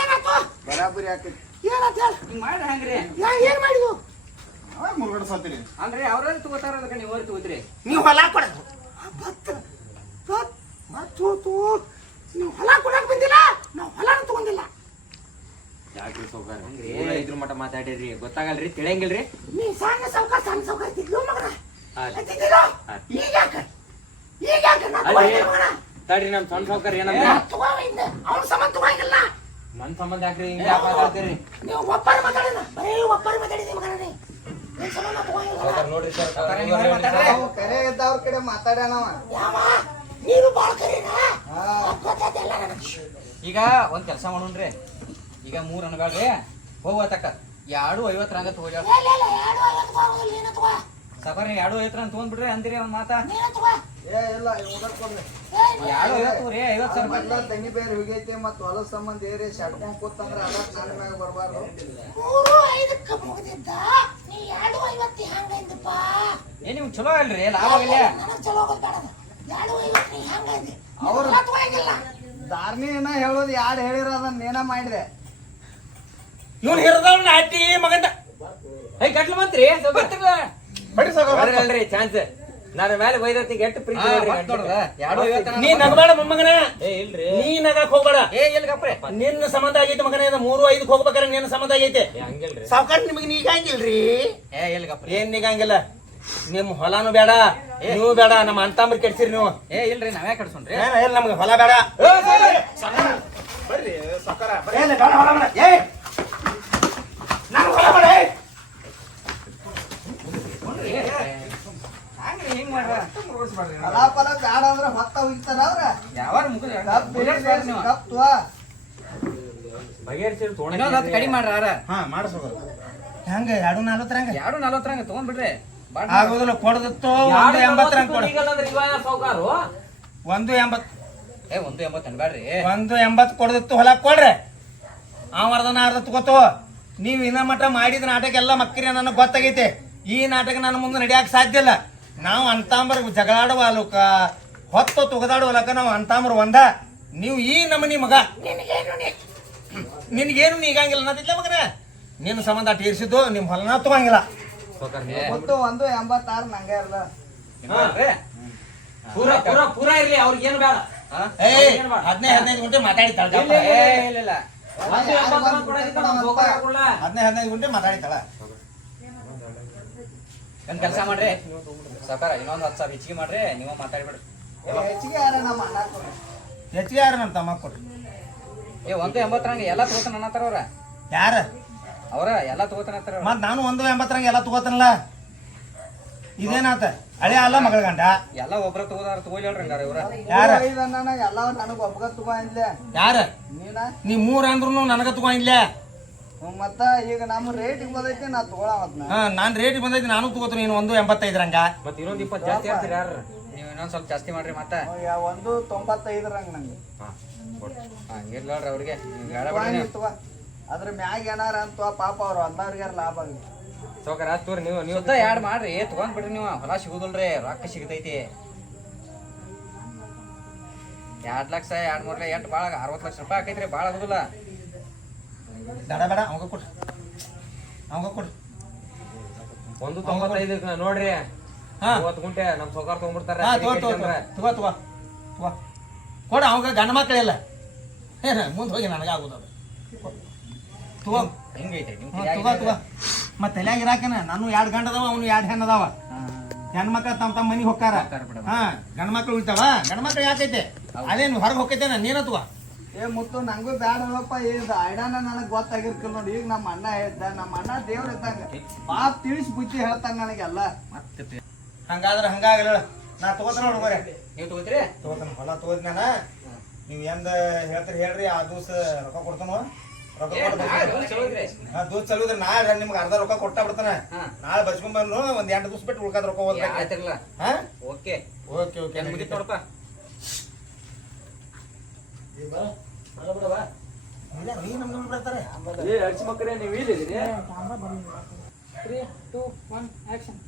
ಏನಾಯ್ತು ಬರಾಬರಿ ಆಕೈತಿ ಏನಾಯ್ತು ಹೇಳು ಹಿಂಗ್ ಮಾಡ್ರಿ ಹಂಗ್ರಿ ಏನ್ ಮಾಡಿದ್ವು ಮುರುಗಡೆ ಸಾತಿರಿ ಅಲ್ರಿ ಅವ್ರಲ್ಲಿ ತಗೋತಾರ ಅದಕ್ಕೆ ನೀವು ಅವ್ರಿಗೆ ತಗೋತೀರಿ ನೀವು ಹೊಲ ಕೊಡೋದು ಮತ್ತು ನೀವು ಹೊಲ ಕೊಡಕ್ ಬಂದಿಲ್ಲ ನಾವು ಹೊಲನ ತಗೊಂಡಿಲ್ಲ ಯಾಕ್ರಿ ಸಾವ್ಕಾರ ಇದ್ರ ಮಟ್ಟ ಮಾತಾಡಿರಿ ಗೊತ್ತಾಗಲ್ರಿ ತಿಳಿಯಂಗಿಲ್ರಿ ನೀ ಸಣ್ಣ ಸಾವುಕಾರ ತಿದ್ಲು ಮಗನ ಆಯ್ತು. ತಿದ್ದಿಲ್ಲ ಈಗ ನಾ ಅಲ್ರಿ ತಗೊಂಡಿಲ್ಲ ಮಗನ ತಡ್ರಿ ನಮ್ ಸಣ್ಣ ಸಾವ್ಕಾರ ಏನಂದ್ರೆ ತಗೋಯಿಂದ ಅವನ ಸಂಬಂಧ ತಗೊಂಡಿಲ್ಲ ನನ್ ಸಂಬಂಧ ಯಾಕ್ರಿ ಹಿಂಗ ಮಾತಾಡ್ತೀರಿ ನೀವು ಒಬ್ಬರು ಮಾತಾಡಿಲ್ಲ ಬರೀ ಒಬ್ಬರು ಮಾತಾಡಿದಿ ಮಗನ ನಿನ್ ಸಂಬಂಧ ತಗೊಂಡಿಲ್ಲ ಸಾವ್ಕಾರ ನೋಡ್ರಿ ಸರ್ ಸಾವ್ಕಾರ ನೀವು ಮಾತಾಡ್ರಿ ನಾವು ಕರೆ ಇದ್ದವ್ರ ಕಡೆ ಮಾತಾಡ್ಯಾನವ ಯಾವ ನೀನು ಬಾಳ ಕರೀನಾ ಹಾ ಗೊತ್ತಾಯ್ತಿಲ್ಲ ನನಗೆ ಈಗ ಒಂದ್ ಕೆಲಸ ಮಾಡೋಣ್ರಿ ಈಗ 3 ಅನ್ಬೇಡ್ರಿ ಹೋಗತಕ್ಕ 2.50 ರಂಗ ತಗೋಜ ಇಲ್ಲ 2.50 ಆಗೋದಿಲ್ಲ ನೀನು ತಗೋ ಸಾವ್ಕಾರ ನೀವು 2.50 ರಂಗ ತಗೊಂಡ್ಬಿಡ್ರಿ ಅಂತೀರಿ ಒಂದ್ ಮಾತಾ ನೀನು ತಗೋ ಏ ಇಲ್ಲ ಓದಕ್ ಕೊಡ್ರಿ 2.50 ರೀ 50 ಸಾವಿರ ಮೊದ್ಲ ತಂಗಿ ಬೇರೆ ಹೋಗೈತಿ ಮತ್ ಹೊಲ ಸಂಬಂಧ ಏರಿ ಶಟ್ಕೊಂಡ್ ಕೂತಂದ್ರ ಅದ ಸಣ್ಣ ಮ್ಯಾಗ ಬರ್ಬಾರ್ದು 3-5ಕ್ಕೆ ಮುಗಿದಿದ್ದ ನೀ 2.50 ಹಂಗೈಂದಪ್ಪ ಏ ನಿಮ್ಗೆ ಚಲೋ ಅಲ್ರಿ ಲಾಭ ಆಗಿಲ್ಲ ನನಗೆ ಚಲೋ ಆಗೋದು ಬೇಡ 2.50 ನೀ ಹಂಗೈಂದಿ ಅವ್ರು ಅವ್ರು ತಗೊಂಡಿಲ್ಲ ದಾರ್ನಿ ಏನ ಹೇಳೋದು ಯಾರು ಹೇಳಿರ ಅದನ್ನ ಏನ ಮಾಡಿದ್ರೆ ಇವ್ನು ಹಿರಿದವ್ನ ಅಡ್ಡಿ ಮಗಂದ ಹೇ ಕಟ್ಲು ಮಂತ್ರಿ ಬಡ್ಡಿ ಸಾವ್ಕಾರ ಅಲ್ರಿ ಚಾನ್ಸ್ ನನ್ನ ಮೇಲೆ ಬೈದತ್ತಿಗೆ ಎಷ್ಟು ಪ್ರೀತಿ ನೋಡ್ರಿ ಗಂಟ್ಲು. 2.50 ನೀ ನಗಬೇಡ ಮೊಮ್ಮಗನ ಏ ಇಲ್ರಿ ನೀ ನಗಕ್ ಹೋಗ್ಬೇಡ ಏ ಎಲ್ಗಪ್ರೆ ನಿನ್ನ ಸಂಬಂಧ ಆಗೈತೆ ಮಗನ 3-5ಕ್ಕೆ ಹೋಗ್ಬೇಕಾರೆ ನಿನ್ನ ಸಂಬಂಧ ಆಗೈತೆ ಏ ಹಂಗಿಲ್ರಿ ಸಾವ್ಕಾರ ನಿಮಗೆ ನೀಗಂಗಿಲ್ರಿ ಏ ಎಲ್ಗಪ್ರೆ ಏನ್ ನೀಗಂಗಿಲ್ಲ ನಿಮ್ ಹೊಲಾನು ಬೇಡ ನೀವು ಬೇಡ ನಮ್ಮ ಅಂತಂಬ್ರಿ ಕೆಡ್ಸಿರಿ ನೀವು ಏ ಇಲ್ರಿ ನಾವೇ ಕಟ್ಸೋಣ್ರಿ ಇಲ್ಲ ನಮ್ಗೆ ಹೊಲ ಬೇಡ ಬರ್ರಿ ಸಾವ್ಕಾರ ಹಂಗ್ರಿ ಹಿಂಗ್ ಮಾಡ್ರ ಫಲಾಫಲ ಬ್ಯಾಡ ಅಂದ್ರ ಹೊತ್ತ ಹೋಗ್ತಾರ ಅವ್ರ ಯಾವಾರ ಮುಗಿದ ನೀವು ಕಪ್ ತುವಾ ಬಗೆಹರಿಸಿ ಇನ್ನೊಂದ್ ಹತ್ತು ಕಡಿಮೆ ಮಾಡ್ರ ಹಾ ಮಾಡ ಸಾವ್ಕಾರ ಹೆಂಗ 2.40 ರಂಗ 2.40 ರಂಗ ತಗೊಂಡ್ಬಿಡ್ರಿ ಆಗೋದಿಲ್ಲ ಕೊಡದತ್ತು 1.80 ರಂಗ ಕೊಡ ಸಾವ್ಕಾರು 1.80 ಏ 1.80 ಅನ್ಬೇಡ್ರಿ 1.80 ಕೊಡದತ್ತು ಹೊಲ ಕೊಡ್ರಿ ಅರ್ಧ ತಗೋತು ನೀವು ಇನ್ನ ಮಟ್ಟ ಮಾಡಿದ ನಾಟಕ ಎಲ್ಲ ಮಕ್ಕಿರಿ ನನಗೆ ಗೊತ್ತಾಗೈತೆ ಈ ನಾಟಕ ನನ್ನ ಮುಂದೆ ನಡೆಯಕ್ಕೆ ಸಾಧ್ಯ ಇಲ್ಲ ನಾವು ಅಂತಾಂಬರ್ ಜಗಳಾಡುವ ಅಲುಕ ಹೊತ್ತು ತುಗದಾಡುವ ಅಲಕ ನಾವು ಅಂತಾಂಬರ್ ಒಂದ ನೀವು ಈ ನಮನಿ ಮಗ ನಿನಗೇನು ನೀಗಂಗಿಲ್ಲ ಅನ್ನೋದಿಲ್ಲ ಮಗನ ನಿನ್ನ ಸಂಬಂಧ ತೀರ್ಸಿದ್ದು ನಿಮ್ಮ ಹೊಲನ ತಗೊಂಗಿಲ್ಲ ಒಟ್ಟು 1.86 ನಂಗೆ ಇರ್ಲ ಪೂರಾ ಪೂರಾ ಪೂರಾ ಇರ್ಲಿ ಅವ್ರಿಗೆ ಏನು ಬೇಡ. ಏಯ್ 15 ಗುಂಟೆ ಮಾತಾಡಿತಾಳ ಇಲ್ಲ ಒಂದು 80 ಕೊಡೋದಿಕ್ಕೆ ನಮ್ಮ ಸೌಕಾರ ಕೊಡ್ಲ. 15 ಗುಂಟೆ ಮಾತಾಡಿತಾಳ. ಒಂದ್ ಕೆಲಸ ಮಾಡ್ರಿ ಸಾಕಾರ, ಇನ್ನೊಂದು 10 ಸಾವಿರ ಹೆಚ್ಚಿಗೆ ಮಾಡ್ರಿ, ನೀವು ಮಾತಾಡ್ಬೇಡ್ರಿ. ಹೆಚ್ಚಿಗೆ ಯಾರ ನಮ್ಮ ಅಣ್ಣ ಕೊಡ್ರಿ. ಹೆಚ್ಚಿಗೆ ಯಾರು ನಮ್ಮ ತಮ್ಮ ಕೊಡ್ರಿ. 180 ಎಲ್ಲ ತಗೋತಾನ ಅನ್ನತ್ತಾರ ಅವ್ರ. ಯಾರ ಅವ್ರ ಎಲ್ಲ ತಗೋತಾನ ಅಂತಾರ. ಮತ್ ನಾನು 180 ಎಲ್ಲ ತಗೋತಾನಲ್ಲ. ಇದೇನಾತ ಹಳೆ ಅಲ್ಲ ಮಗಳ ಗಂಡ ಎಲ್ಲ ಒಬ್ರ ತಗೋದಾರ ತಗೋಲಿ ಹೇಳ್ರಿ ಹಂಗಾರ ಇವ್ರ. ಯಾರ ಎಲ್ಲ ನನಗ ಒಬ್ಬಗ ತಗೋ ಅಂದ್ಲೆ ಯಾರ ನೀನ. ನೀ 3 ಅಂದ್ರೂ ನನಗ ತಗೊಂಡಿಲ್ಲ. ಮತ್ತ ಈಗ ನಮ್ಮ ರೇಟಿಗೆ ಬಂದೈತಿ ನಾ ತಗೊಳವತ್ನ. ನಾನ್ ರೇಟ್ ಬಂದೈತಿ ನಾನು ತಗೋತೀನಿ. ನೀನು 185 ರಂಗ. ಮತ್ತೆ ಇನ್ನೊಂದು 20 ಜಾಸ್ತಿ ಆಗ್ತೀರಿ ಯಾರು? ನೀವು ಇನ್ನೊಂದ್ ಸ್ವಲ್ಪ ಜಾಸ್ತಿ ಮಾಡ್ರಿ ಮತ್ತ. 195 ರಂಗ ನಂಗೆ ಇರ್ಲಿ ಹೇಳ್ರಿ ಅವ್ರಿಗೆ. ಬೇಡ ತಗೋ. ಅದ್ರ ಮ್ಯಾಗ ಏನಾರ ಅಂತ ಪಾಪ ಅವ್ರು ಅಂದವ್ರಿಗಾರ ಲಾಭ ಆಗಿ ಸೌಕಾರ ತೋರಿ ನೀವು ನೀವು ಸುತ್ತ ಯಾಡ್ ಮಾಡ್ರಿ, ತಗೊಂಡ್ ಬಿಡ್ರಿ. ನೀವು ಹೊಲ ಸಿಗುದಿಲ್ರಿ, ರೊಕ್ಕ ಸಿಗತೈತಿ. 2 ಲಕ್ಷ 2-3 ಲಕ್ಷ ಎಷ್ಟು ಭಾಳ 60 ಲಕ್ಷ ರೂಪಾಯಿ ಆಕೈತ್ರಿ, ಭಾಳ ಆಗುದಿಲ್ಲ. ಬೇಡ ಬೇಡ ಅವಂಗ ಕೊಡ್ರಿ, ಅವಂಗ ಕೊಡ್ರಿ. 195 ನೋಡ್ರಿ. ಹಾ 30 ಗುಂಟೆ ನಮ್ಮ ಸೌಕಾರ ತಗೊಂಡ್ಬಿಡ್ತಾರ. ತಗೋ ಕೊಡ. ಅವಂಗ ಗಂಡ ಮಕ್ಕಳಿಲ್ಲ. ಏನ ಮುಂದೆ ಹೋಗಿ ನನಗಾಗುದ. ತಗೋ ಹಿಂಗೈತೆ ನಿಮ್ ತಗೋ. ಮತ್ತೆ ತಲೆಯಾಗ ಇರಾಕೇನ ನಾನು 2 ಗಂಡ ಅದಾವ, ಅವನು 2 ಹೆಣ್ಣು ಅದಾವ. ಹೆಣ್ಣು ಮಕ್ಳು ತಮ್ಮ ಮನಿಗೆ ಹೋಗ್ತಾರ. ಹಾ ಗಂಡ ಮಕ್ಳು ಉಳಿತಾವ. ಗಂಡ ಮಕ್ಳು ಯಾಕೈತೆ ಅದೇನು ಹೊರಗೆ ಹೋಗ್ತೈತೇನ ನೀನ ತಗೋ. ಮುತ್ತು ನಂಗೂ ಬ್ಯಾಡ ಅಲ್ಲಪ್ಪ. ಇದು ಐಡಾನ ನನಗ್ ಗೊತ್ತಾಗಿರ್ಕಿಲ್ಲ ನೋಡಿ. ಈಗ ನಮ್ಮ ಅಣ್ಣ ಹೇಳ್ದ, ನಮ್ಮ ಅಣ್ಣ ದೇವ್ರ ಇದ್ದಂಗ ಪಾಪ್ ತಿಳಿಸಿ ಬುದ್ಧಿ ಹೇಳ್ತಾನ ನನಗೆಲ್ಲ. ಹಂಗಾದ್ರೆ ಹಂಗಾಗಲ್ಲ. ನಾ ತಗೋತಾನ ಹುಡುಗರೆ. ನೀವು ತಗೋತೀರಿ? ತಗೋತಾನ ಹೊಲ ತಗೋದ್ ನಾನ. ನೀವ್ ಎಂದ ಹೇಳ್ತೀರಿ ಹೇಳ್ರಿ. ಆ ದಿವಸ ರೊಕ್ಕ ಕೊಡ್ತಾನ. ರೊಕ್ಕ ದೂಸ್ ಚಲುದ್ರಿ ನಾಳೆ ನಿಮ್ಗೆ ಅರ್ಧ ರೊಕ್ಕ ಕೊಟ್ಟ ಬಿಡ್ತಾನ. ನಾಳೆ ಬಚ್ಕೊಂಡ್ ಬಂದ್ರು ಒಂದ್ 2 ದಿವಸ ಬಿಟ್ಟು ಉಳ್ಕಾದ ರೊಕ್ಕ ಹೋಗ್ಬೇಕು. ಆಯ್ತಿರಲ್ಲ. ಹಾ ಓಕೆ ಓಕೆ ಓಕೆ ಮುಗಿತ್ ನೋಡಪ್ಪ. ನೀ ನಮ್ಗೆ ಬರ್ತಾರೆ. ಹಡ್ಸಿ ಮಕ್ಕರೇ ನೀವು ಇಲ್ಲಿದ್ದೀರಿ? ಕ್ಯಾಮ್ರಾ ಬರಲಿ. 3, 2, 1 ಆಕ್ಷನ್.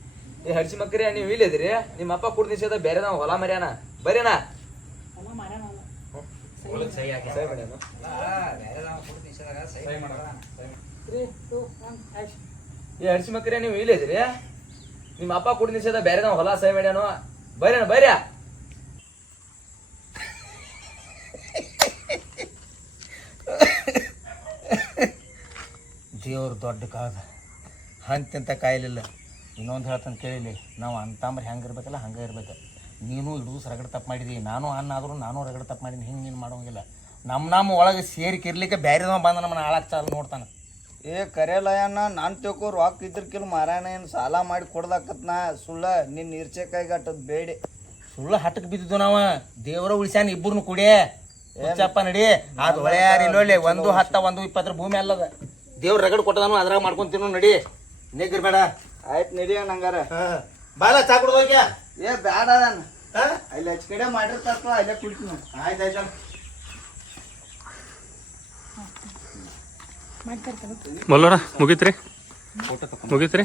ಹಡ್ಸಿ ಮಕ್ಕರೇ ನೀವು ಇಲ್ಲಿದ್ದೀರಿ? ನಿಮ್ಮ ಅಪ್ಪ ಕುಡ್ ನಿಷೇಧ ಬೇರೆ ನಾವು ಹೊಲ ಮರ್ಯಾನ ಬರೇನಾ? ಎಲ್ಲ ಮಾರ್ಯಾನಲ್ಲ. ಸಹಿ ಹಾಕಿ ಸಹಿ ಮಾಡ್ಯಾನ. 3, 2, 1 ಆಕ್ಷನ್. ಹಡ್ಸಿ ಮಕ್ಕರೇ ನೀವು ಇಲ್ಲಿದ್ದೀರಿ? ನಿಮ್ಮ ಅಪ್ಪ ಕುಡ್ ನಿಷೇಧ ಬೇರೆ ನಾವು ಹೊಲ ಸಹಿ ಮಾಡ್ಯಾನು ಬರೇನ ಬರ್ಯಾ? ದೇವ್ರ ದೊಡ್ಡ ಕಾದ ಹಂತಿಂತ ಕಾಯಿಲಿಲ್ಲ. ಇನ್ನೊಂದು ಹೇಳ್ತಾನೆ ಕೇಳಿಲಿ. ನಾವು ಅಂತಂಬ್ರೆ ಹೆಂಗೆ ಇರ್ಬೇಕಲ್ಲ ಹಂಗೆ ಇರ್ಬೇಕು. ನೀನು ಇಡೂಸ್ ರಗಡ ತಪ್ಪು ಮಾಡಿದಿ, ನಾನು ಆದರೂ ನಾನು ರಗಡ ತಪ್ಪು ಮಾಡೀನಿ. ಹಿಂಗೆ ನೀನು ಮಾಡೋಂಗಿಲ್ಲ. ನಮ್ಮ ಒಳಗೆ ಸೇರಿಕಿರ್ಲಿಕ್ಕೆ ಬೇರೆದವ ಬಂದ ನಮ್ಮನ್ನ ಹಾಳಾಕ್ ಚಾಲು ನೋಡ್ತಾನೆ. ಕರೆಯಲ್ಲಯ್ಯಣ್ಣ, ನಾನು ತಿಳ್ಕೊ ರೊಕ್ಕ ಇದ್ರಕಿಲ್ ಮಾರಾಯಣ ಏನು ಸಾಲ ಮಾಡಿ ಕೊಡ್ದಾಕತ್ನ ಸುಳ್ಳ. ನಿನ್ನ ನೀರ್ಚೆಕಾಯಿಗೆ ಅಟ್ಟದ್ ಬೇಡಿ. ಸುಳ್ಳು ಹಟ್ಟಕ್ಕೆ ಬಿದ್ದಿದ್ದು ನಾವು. ದೇವರ ಉಳಿಸ್ಯಾನ ಇಬ್ಬರನ್ನು ಕುಡಿಯೇ ಹುಚ್ಚಪ್ಪ ನಡಿ. ಅದು ಹೊಳೆ ಯಾರು ಇಲ್ಲೊಳ್ಳೆ 1 10 1 20 ಭೂಮಿ ಅಲ್ಲದ. ದೇವ್ರ ರಗಡ್ ಕೊಟ್ಟದಾನು ಅದ್ರಾಗ ಮಾಡ್ಕೊಂತೀನು ನಡಿ. ಬೇಡ. ಆಯ್ತು ನಡಿಯ ನಂಗಾರ. ಬಾಲ ಚಾ ಕುಡ್ದು ಹೋಗ್ಯಾ? ಬ್ಯಾಡ ಅಲ್ಲಿ ಹಚ್ಚ ಕಡೆ ಮಾಡಿರ್ತಾರ ಅಲ್ಲೇ ಕುಡ್ತೀನಿ. ಆಯ್ತಾಯ್ತು. ಮಲ್ಲೋರ ಮುಗಿತ್ರಿ? ಮುಗಿತ್ರಿ?